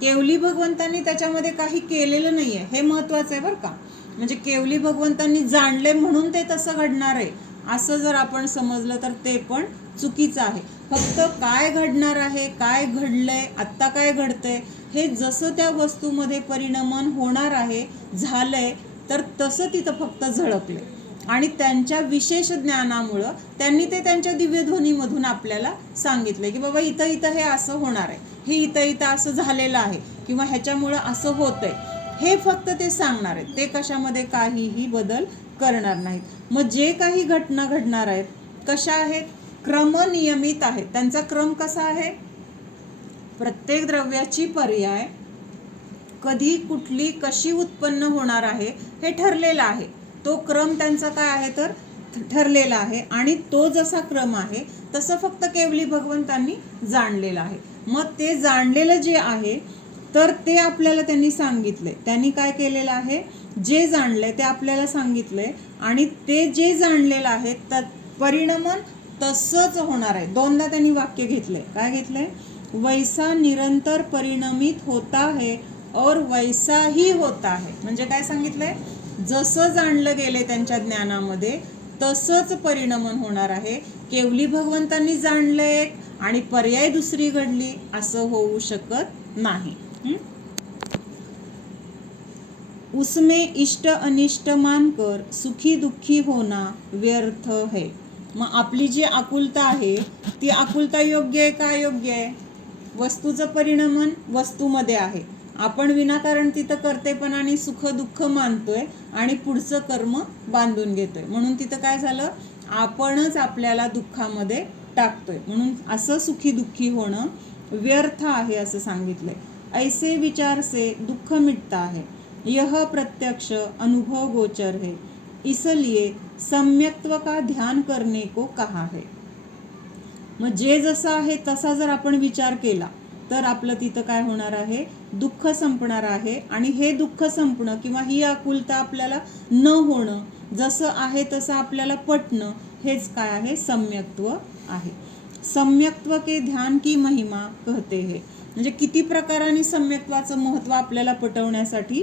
केवली भगवंतांनी त्याच्यामध्ये काही केलेलं नाहीये, हे महत्वाचं आहे बरं का. म्हणजे केवली भगवंतांनी जाणले म्हणून ते तसं घडणार आहे असं जर आपण समजलं तर ते पण चुकीचं आहे. फक्त काय घडणार आहे, काय घडलंय, आत्ता काय घडतंय, हे जसं त्या वस्तूमध्ये परिणमन होणार आहे, झालंय, तर तसं तिथं फक्त झळकले. आणि त्यांच्या विशेष ज्ञानामुळं त्यांनी ते त्यांच्या दिव्यध्वनीमधून आपल्याला सांगितले की बाबा इथं इथं हे असं होणार आहे, हे इथं इथं असं झालेलं आहे, किंवा ह्याच्यामुळं असं होतंय, हे फक्त ते सांगणार आहेत. ते कशामध्ये काहीही बदल करणार नाहीत. मग जे काही घटना घडणार आहेत कशा आहेत? क्रमनियमित आहेत. त्यांचा क्रम कसा आहे? प्रत्येक द्रव्याची पर्याय कधी कुठली कशी उत्पन्न होणार आहे हे ठरलेलं आहे. तो क्रम त्यांचा काय आहे तर ठरलेला आहे, आणि तो जसा क्रम आहे तसं फक्त केवली भगवंतांनी जाणलेलं आहे. मग ते जाणलेलं जे आहे तर ते आपल्याला त्यांनी सांगितले. त्यांनी काय केलेलं आहे? जे जाणलंय ते आपल्याला सांगितलंय, आणि ते जे जाणलेलं आहे तर परिणमन तसंच होणार आहे. दोनदा त्यांनी वाक्य घेतले. काय घेतलंय? वैसा निरंतर परिणमित होता है और वैसा ही होता है. म्हणजे काय सांगितलंय? जसं जाणलं गेले त्यांच्या ज्ञानामध्ये तसंच परिणमन होणार आहे. केवली भगवंतांनी जाणलंय आणि पर्याय दुसरी घडली असं होऊ शकत नाही. उसमें इष्ट अनिष्ट मानकर सुखी दुःखी होना व्यर्थ है. मग आपली जी आकुलता आहे ती आकुलता योग्य आहे का अयोग्य आहे? वस्तूचं परिणमन वस्तूमध्ये आहे. आपण विनाकारण तिथं कर्तेपणाने सुख दुःख मानतोय आणि पुढचं कर्म बांधून घेतोय. म्हणून तिथं काय झालं? आपणच आपल्याला दुःखामध्ये टाकतोय. म्हणून असं सुखी दुःखी होणं व्यर्थ आहे असं सांगितलंय. ऐसे विचार से दुःख मिटता है, यह प्रत्यक्ष अनुभव गोचर है, इसलिए सम्यक्त्व का ध्यान करने को कहा है. मग जे जसं आहे तसा जर आपण विचार केला तर आपलं तिथं काय होणार आहे? दुःख संपणार आहे. आणि हे दुःख संपणं किंवा ही आकुलता आपल्याला न होणं, जसं आहे तसं आपल्याला पटणं, हेच काय आहे? सम्यक्त्व आहे. सम्यक्त्व के ध्यान की महिमा कहते हैं. म्हणजे किती प्रकाराने सम्यक्त्वाचं महत्त्व आपल्याला पटवण्यासाठी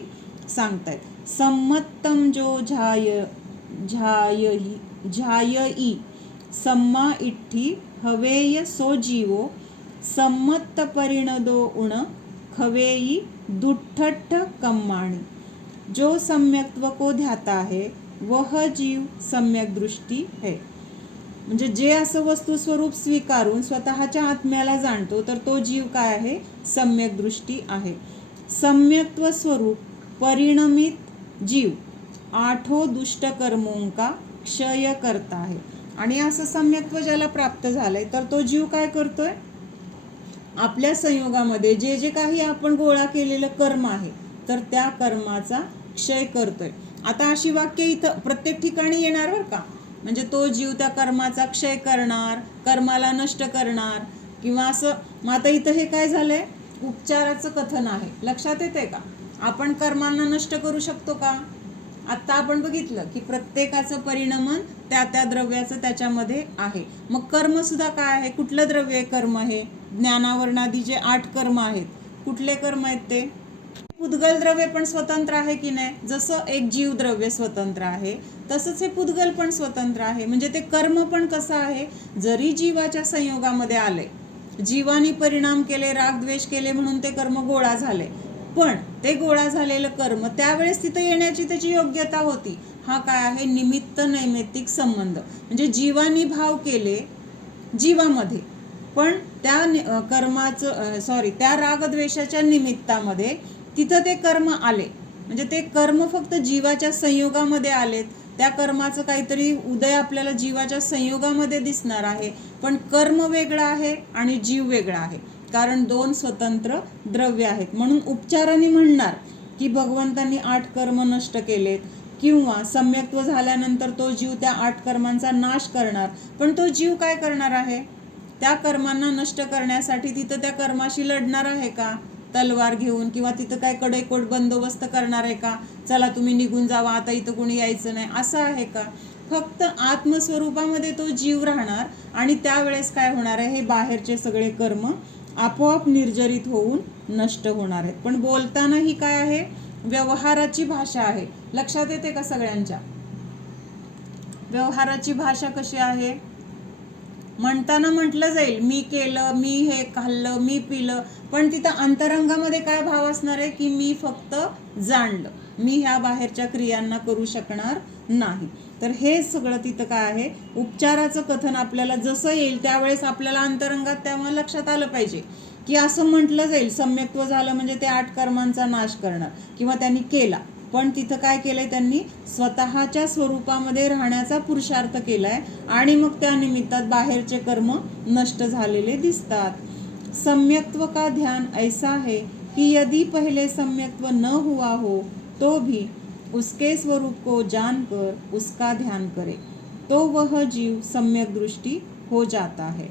सांगतायत. सम्मत्तम जो झायई सम्मा इठ्ठी हवेय सो जीवो सम्मत्त परिणदो उण खवेई दुठ्ठठ कम्माणी. जो सम्यक्त्व को ध्याता है वह जीव सम्यक दृष्टी है. म्हणजे जे असं वस्तू स्वरूप स्वीकारून स्वतःच्या आत्म्याला जाणतो तर तो जीव काय आहे? सम्यक दृष्टी आहे. सम्यक्त्व स्वरूप परिणमित जीव आठो दुष्ट कर्मों का क्षय करता है. आणि असं सम्यक्त्व ज्याला प्राप्त झालंय तर तो जीव काय करतोय? आपल्या संयोगामध्ये जे जे काही आपण गोळा केलेलं कर्म आहे तर त्या कर्माचा क्षय करतोय. आता अशी वाक्य इथं प्रत्येक ठिकाणी येणार बरं का. म्हणजे तो जीव त्या कर्माचा क्षय करणार, कर्माला नष्ट करणार, किंवा असं. मग आता इथं हे काय झालंय? उपचाराचं कथन आहे. लक्षात येते का? आपण कर्मांना नष्ट करू शकतो का? आत्ता आपण बघितलं की प्रत्येकाचं परिणमन त्या त्या द्रव्याचं त्याच्यामध्ये आहे. मग कर्म सुद्धा काय आहे? कुठलं द्रव्य आहे कर्म? हे ज्ञानावरणादी जे 8 कर्म आहेत. कुठले कर्म आहेत ते? पुद्गल द्रव्य पण स्वतंत्र आहे की नाही? जसं एक जीव द्रव्य स्वतंत्र आहे तसंच हे पुद्गल पण स्वतंत्र आहे. म्हणजे ते कर्म पण कसं आहे? जरी जीवाच्या संयोगामध्ये आले, जीवानी परिणाम केले, रागद्वेष केले म्हणून ते कर्म गोळा झाले, पण ते गोळा झालेलं कर्म त्यावेळेस तिथं येण्याची त्याची योग्यता होती. हा काय आहे? निमित्त नैमित्तिक संबंध. म्हणजे जीवानी भाव केले जीवामध्ये, पण त्या कर्माचं त्या रागद्वेषाच्या निमित्तामध्ये तिथं ते कर्म आले. म्हणजे ते कर्म फक्त जीवाच्या संयोगामध्ये आलेत. त्या कर्माचं काहीतरी उदय आपल्याला जीवाच्या संयोगामध्ये दिसणार आहे, पण कर्म वेगळं आहे आणि जीव वेगळा आहे, कारण 2 स्वतंत्र द्रव्य आहेत. म्हणून उपचाराने म्हणणार की भगवंतांनी 8 कर्म नष्ट केलेत, किंवा सम्यक्त्व झाल्यानंतर तो जीव त्या 8 कर्मांचा नाश करणार, पण तो जीव काय करणार आहे, त्या कर्मांना नष्ट करण्यासाठी तिथं त्या कर्माशी लढणार आहे का तलवार घेऊन, किंवा तिथं काय कडेकोट बंदोबस्त करणार आहे का, चला तुम्ही निघून जावा आता इथं कोणी यायचं नाही, असं आहे का. फक्त आत्मस्वरूपामध्ये तो जीव राहणार आणि त्यावेळेस काय होणार आहे, हे बाहेरचे सगळे कर्म आपोआप निर्जरित होऊन नष्ट होणार आहेत. पण बोलताना ही काय आहे, व्यवहाराची भाषा आहे. लक्षात येते का सगळ्यांच्या. व्यवहाराची भाषा कशी आहे, म्हणताना म्हटलं जाईल मी केलं, मी हे खाल्लं, मी पिलं, पण तिथं अंतरंगामध्ये काय भाव असणार आहे की मी फक्त जाणलं, मी ह्या बाहेरच्या क्रियांना करू शकणार नाही. तर हे सगळं तिथं काय आहे, उपचाराचं कथन आपल्याला जसं येईल त्यावेळेस आपल्याला अंतरंगात तेव्हा लक्षात आलं पाहिजे की असं म्हटलं जाईल सम्यक्त्व झालं म्हणजे ते 8 कर्मांचा नाश करणार किंवा त्यांनी केला, पण तिथं काय केलंय, त्यांनी स्वतःच्या स्वरूपामध्ये राहण्याचा पुरुषार्थ केलाय आणि मग त्या निमित्तात बाहेरचे कर्म नष्ट झालेले दिसतात. सम्यक्त्व का ध्यान ऐसा है कि यदि पहले सम्यक्त्व न हुआ हो तो भी उसके स्वरूप को जानकर उसका ध्यान करे तो वह जीव सम्यक दृष्टी हो जाता है.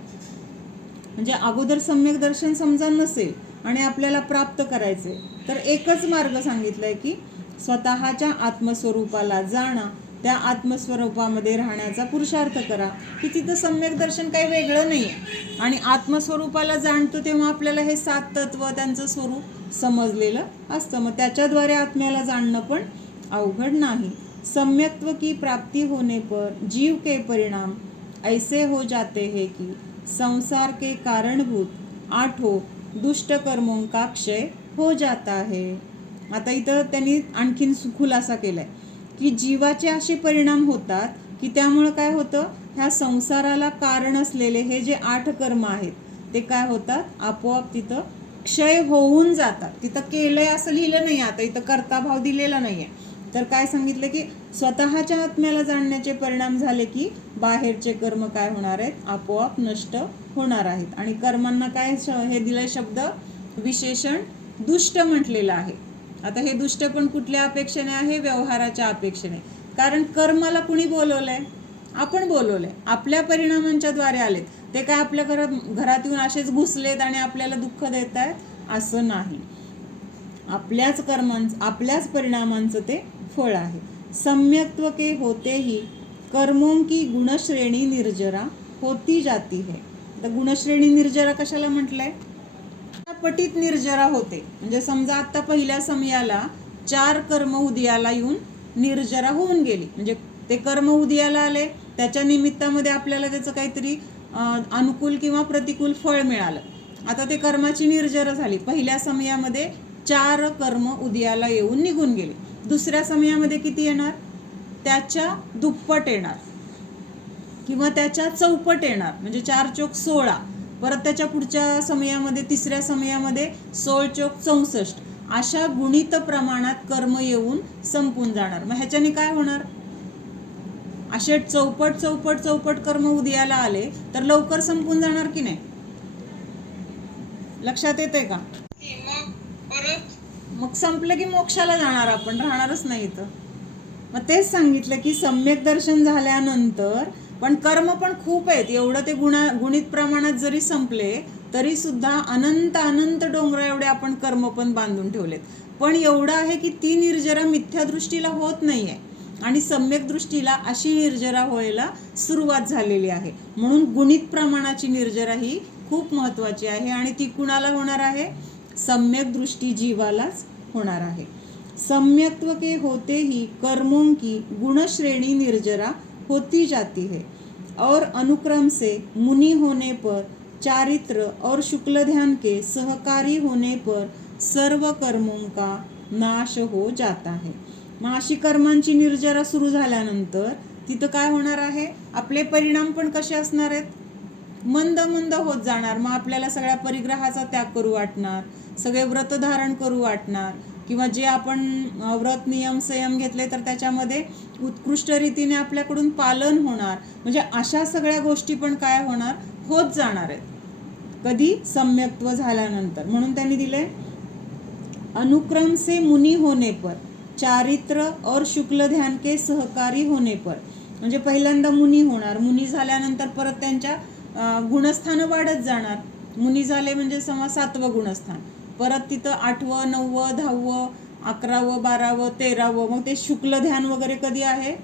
म्हणजे अगोदर सम्यक दर्शन समजा नसेल आणि आपल्याला प्राप्त करायचे तर एकच मार्ग सांगितलाय की स्वतःच्या आत्मस्वरूपाला जाणं, त्या आत्मस्वरूपामध्ये राहण्याचा पुरुषार्थ करा, की तिथं सम्यक दर्शन काही वेगळं नाही आहे. आणि आत्मस्वरूपाला जाणतो तेव्हा आपल्याला हे 7 तत्व त्यांचं स्वरूप समजलेलं असतं, मग त्याच्याद्वारे आत्म्याला जाणणं पण अवघड नाही. सम्यक्त्व की प्राप्ति होने पर जीव के परिणाम ऐसे हो जाते हैं कि संसार के कारणभूत 8 दुष्ट कर्मों का क्षय हो जाता है. आता इथं त्यांनी आणखीन खुलासा केलाय की जीवाचे असे परिणाम होतात की त्यामुळं काय होतं, ह्या संसाराला कारण असलेले हे जे 8 कर्म आहेत ते काय होतात, आपोआप तिथं क्षय होऊन जातात. तिथं केलंय असं लिहिलं नाही, आता इथं कर्ताभाव दिलेला नाहीये. तर काय सांगितलं की स्वतःच्या आत्म्याला जाणण्याचे परिणाम झाले की बाहेरचे कर्म काय होणार आहेत, आपोआप नष्ट होणार आहेत. आणि कर्मांना काय हे दिलंय शब्द विशेषण दुष्ट म्हटलेलं आहे. आता हे दुष्ट पण कुठल्या अपेक्षेने आहे, व्यवहाराच्या अपेक्षेने. कारण कर्माला कुणी बोलवलंय, आपण बोलवलंय, आपल्या परिणामांच्या द्वारे आलेत. ते काय आपल्या घरात येऊन असेच घुसलेत आणि आपल्याला दुःख देत आहेत असं नाही, आपल्याच कर्मांचं आपल्याच परिणामांचं ते फळ आहे. सम्यक्त्व के होते ही कर्मों की गुणश्रेणी निर्जरा होती जाती है. तर गुणश्रेणी निर्जरा कशाला म्हटलंय, पटीत निर्जरा होते. म्हणजे समजा आता पहिल्या समयाला 4 कर्म उदयाला येऊन निर्जरा होऊन गेली, म्हणजे ते कर्म उदयाला आले त्याच्या निमित्तामध्ये आपल्याला त्याचं काहीतरी अनुकूल किंवा प्रतिकूल फळ मिळालं. आता ते कर्माची निर्जरा झाली. पहिल्या समयामध्ये 4 कर्म उदयाला येऊन निघून गेले. दुसऱ्या समयामध्ये किती येणार, त्याच्या दुप्पट येणार किंवा त्याच्या चौपट येणार, म्हणजे 4 चोक 16. परत त्याच्या पुढच्या समयामध्ये, तिसऱ्या समयामध्ये 16 चोक 64. अशा गुणित प्रमाणात कर्म येऊन संपून जाणार. मग ह्याच्याने काय होणार, असे चौपट चौपट चौपट कर्म उदयाला आले तर लवकर संपून जाणार की नाही, लक्षात येतंय का. मग संपलं की मोक्षाला जाणार आपण, राहणारच नाही इथं. मग तेच सांगितलं की सम्यक दर्शन झाल्यानंतर पण कर्म पण खूप आहेत, एवढं ते गुणित प्रमाणात जरी संपले तरी सुद्धा अनंत अनंत डोंगरा एवढे आपण कर्म पण बांधून ठेवलेत. पण एवढं आहे की ती निर्जरा मिथ्या दृष्टीला होत नाहीये आणि सम्यक दृष्टीला अशी निर्जरा व्हायला सुरुवात झालेली आहे. म्हणून गुणित प्रमाणाची निर्जरा ही खूप महत्त्वाची आहे आणि ती कुणाला होणार आहे, सम्यक दृष्टी जीवालाच होणार आहे. सम्यक्त्व के होते ही कर्मों की गुण श्रेणी निर्जरा होती जाती है और अनुक्रम से मुनि होने पर चारित्र और शुक्ल ध्यान के सहकारी होने पर सर्व कर्मों का नाश हो जाता है. मग अशी कर्मांची निर्जरा सुरू झाल्यानंतर तिथं काय होणार आहे, आपले परिणाम पण कसे असणार आहेत, मंद मंद होत जाणार. मग आपल्याला सगळ्या परिग्रहाचा त्याग करू वाटणार, सगळे व्रत धारण करू वाटणार, किंवा जे आपण व्रत नियम संयम घेतले तर त्याच्यामध्ये उत्कृष्ट रीतीने आपल्याकडून पालन होणार. म्हणजे अशा सगळ्या गोष्टी पण काय होणार, होत जाणार आहेत. कधी, सम्यक्त्व झाल्यानंतर. म्हणून त्यांनी दिले अनुक्रम से मुनी होने पर. चारित्र और शुक्ल ध्यान के सहकारी होने पर, म्हणजे पहिल्यांदा मुनी होणार, मुनी झाल्यानंतर परत त्यांच्या गुणस्थानं वाढत जाणार. मुनी झाले म्हणजे 7वं गुणस्थान, परत तिथं 8वं 9वं 10वं 11वं 12वं 13वं, मग ते शुक्ल ध्यान वगैरे कधी आहे,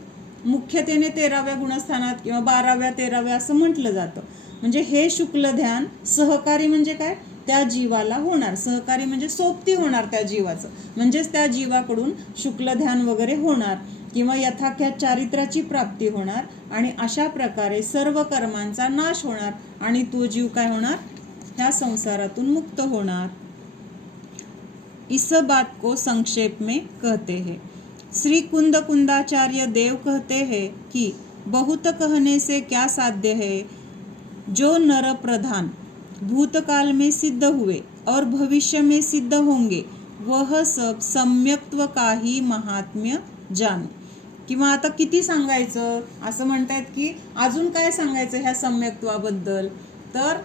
मुख्यतेने 13व्या गुणस्थानात किंवा 12व्या 13व्या असं म्हटलं जातं. म्हणजे हे शुक्ल ध्यान सहकारी म्हणजे काय, त्या जीवाला होणार. सहकारी म्हणजे सोबती होणार त्या जीवाचं, म्हणजेच त्या जीवाकडून शुक्ल ध्यान वगैरे होणार किंवा यथाख्यात चारित्राची प्राप्ती होणार आणि अशा प्रकारे सर्व कर्मांचा नाश होणार आणि तो जीव काय होणार, ह्या संसारातून मुक्त होणार. इस बात को संक्षेप में कहते हैं. श्री कुंद कुंदाचार्य देव कहते हैं कि बहुत कहने से क्या साध्य है. जो नर प्रधान भूतकाल में सिद्ध हुए और भविष्य में सिद्ध होंगे वह सब सम्यक्त्व का ही महात्म्य जान. किंवा आता किती सांगायचं असं म्हणतायत की अजून काय सांगायचं ह्या सम्यक्त्वाबद्दल, तर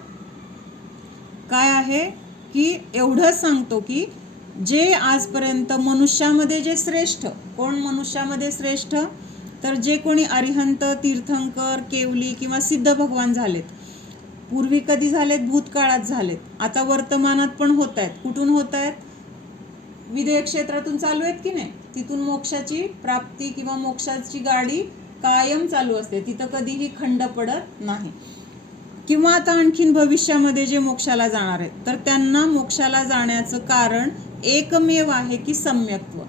काय आहे की एवढंच सांगतो की जे आजपर्यंत मनुष्यामध्ये जे श्रेष्ठ, कोण मनुष्यामध्ये श्रेष्ठ, तर जे कोणी अरिहंत तीर्थंकर केवली किंवा सिद्ध भगवान झालेत, पूर्वी कधी झालेत, भूतकाळात झालेत, आता वर्तमानात पण होत आहेत. कुठून होत आहेत, विदेह क्षेत्रातून चालू आहेत की नाही, तिथून मोक्षाची प्राप्ती किंवा मोक्षाची गाडी कायम चालू असते, तिथं कधीही खंड पडत नाही. किंवा आता आणखीन भविष्यामध्ये जे मोक्षाला जाणार आहेत, तर त्यांना मोक्षाला जाण्याचं कारण एकमेव आहे की सम्यक्त्व.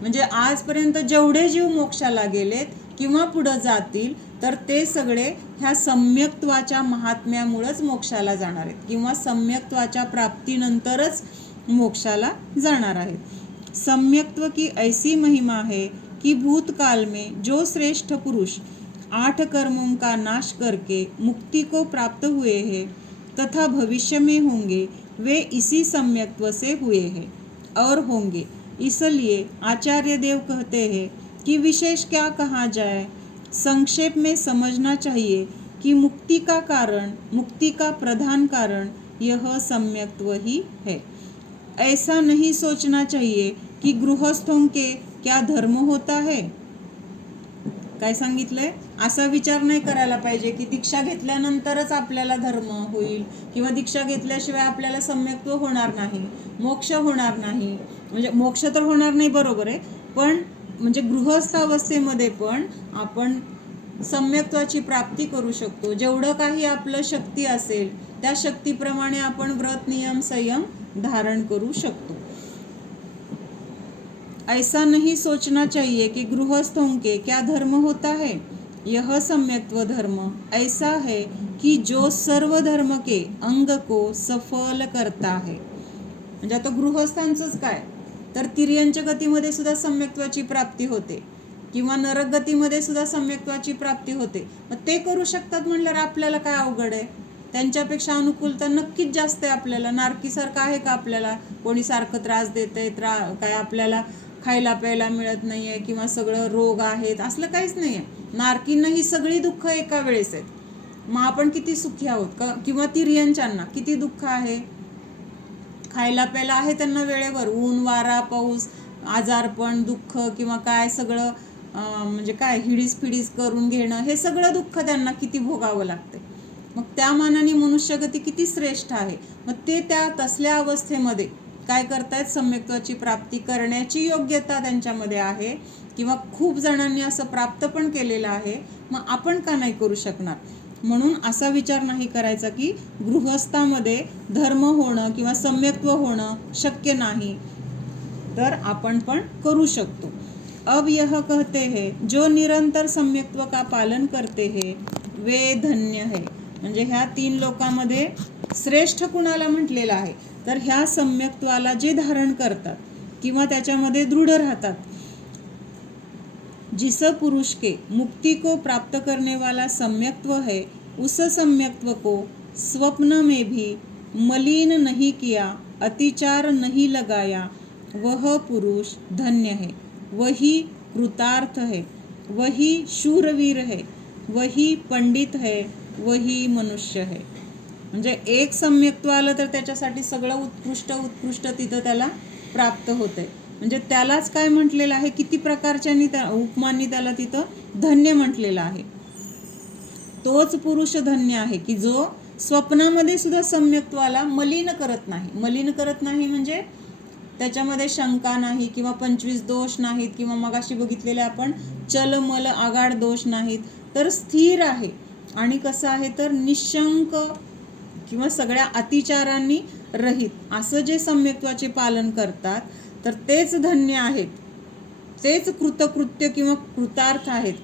म्हणजे आजपर्यंत जेवढे जीव मोक्षाला गेलेत किंवा पुढं जातील तर ते सगळे ह्या सम्यक्त्वाच्या महात्म्यामुळेच मोक्षाला जाणार आहेत किंवा सम्यक्त्वाच्या प्राप्तीनंतरच मोक्षाला जाणार आहेत. सम्यक्त्व की ऐसी महिमा है कि भूतकाल में जो श्रेष्ठ पुरुष 8 कर्मों का नाश करके मुक्ति को प्राप्त हुए हैं तथा भविष्य में होंगे वे इसी सम्यक्त्व से हुए हैं और होंगे. इसलिए आचार्य देव कहते हैं कि विशेष क्या कहा जाए, संक्षेप में समझना चाहिए कि मुक्ति का कारण, मुक्ति का प्रधान कारण यह सम्यक्त्व ही है. ऐसा नहीं सोचना चाहिए कि गृहस्थों के क्या धर्म होता है. काय सांगितलंय, असा विचार नाही करायला पाहिजे की दीक्षा घेतल्यानंतरच आपल्याला धर्म होईल किंवा दीक्षा घेतल्याशिवाय आपल्याला सम्यक्त्व होणार नाही, मोक्ष होणार नाही. म्हणजे मोक्ष तर होणार नाही, बरोबर आहे, पण म्हणजे गृहस्थ अवस्थेमध्ये पण आपण सम्यक्त्वाची प्राप्ती करू शकतो. जेवढं काही आपलं शक्ती असेल त्या शक्तीप्रमाणे आपण व्रत नियम संयम धारण करू शकतो. ऐसा नहीं सोचना चाहिए कि गृहस्थों के क्या धर्म होता है. यह सम्यक्त्व धर्म ऐसा है कि जो सर्व धर्म के अंग को सफल करता है. म्हणजे आता गृहस्थांचंच काय, तर तिर्यंच्या गतीमध्ये सुद्धा सम्यक्त्वाची प्राप्ती होते किंवा नरक गतीमध्ये सुद्धा सम्यक्त्वाची प्राप्ती होते. मग ते करू शकतात म्हणल्यावर आपल्याला काय अवघड आहे. त्यांच्यापेक्षा अनुकूलता नक्कीच जास्त आहे आपल्याला. नारकीसारखं आहे का आपल्याला, कोणी सारखं त्रास देते, काय आपल्याला खायला प्यायला मिळत नाही आहे किंवा सगळं रोग आहेत, असलं काहीच नाही आहे. नारकींना ही सगळी दुःख एका वेळेस आहेत, मग आपण किती सुखी आहोत का. किंवा तिर्यंच्यांना किती दुःख आहे, खायला प्यायला आहे त्यांना वेळेवर, ऊन वारा पाऊस आजारपण दुःख किंवा काय सगळं म्हणजे काय हिडीस फिडीस करून घेणं, हे सगळं दुःख त्यांना किती भोगावं लागते. मग त्या मानाने मनुष्यगती किती श्रेष्ठ आहे. मग ते त्या तसल्या अवस्थेमध्ये काय करतायत, सम्यक्त्वाची प्राप्ती करण्याची योग्यता त्यांच्यामध्ये आहे किंवा खूप जणांनी असं प्राप्त पण केलेलं आहे. मग आपण का नाही करू शकणार. म्हणून असा विचार नाही करायचा की गृहस्थामध्ये धर्म होणं किंवा सम्यक्त्व होणं शक्य नाही, तर आपण पण करू शकतो. अब यह कहते हैं जो निरंतर सम्यक्त्व का पालन करते हैं वे धन्य है. म्हणजे ह्या 3 लोकांमध्ये श्रेष्ठ कुणाला म्हटलेलं आहे, तर ह्या सम्यक्त्वाला जे धारण करतात किंवा त्याच्यामध्ये दृढ राहतात. जिस पुरुष के मुक्ति को प्राप्त करने वाला सम्यक्त्व है उस सम्यक्त्व को स्वप्न में भी मलिन नहीं किया, अतिचार नहीं लगाया, वह पुरुष धन्य है, वही कृतार्थ है, वही शूरवीर है, वही पंडित है, वही मनुष्य है. म्हणजे एक सम्यक्त्व आलं तर त्याच्यासाठी सगळं उत्कृष्ट तिथं त्याला प्राप्त होते. म्हणजे त्यालाच काय म्हटलेलं आहे, किती प्रकारच्या उपमांनी त्याला तिथं धन्य म्हटलेलं आहे. तोच पुरुष धन्य आहे की जो स्वप्नामध्ये सुद्धा सम्यक्त्वाला मलिन करत नाही. मलिन करत नाही म्हणजे त्याच्यामध्ये शंका नाही किंवा 25 दोष नाहीत किंवा मगाशी बघितलेले आपण चलमल आगाड दोष नाहीत, तर स्थिर आहे आणि कसं आहे तर निशंक किंवा सगळ्या अतिचारांनी रहित असं जे सम्यक्त्वाचे पालन करतात तर तेच धन्य आहेत, तेच कृतकृत्य किंवा कृतार्थ आहेत.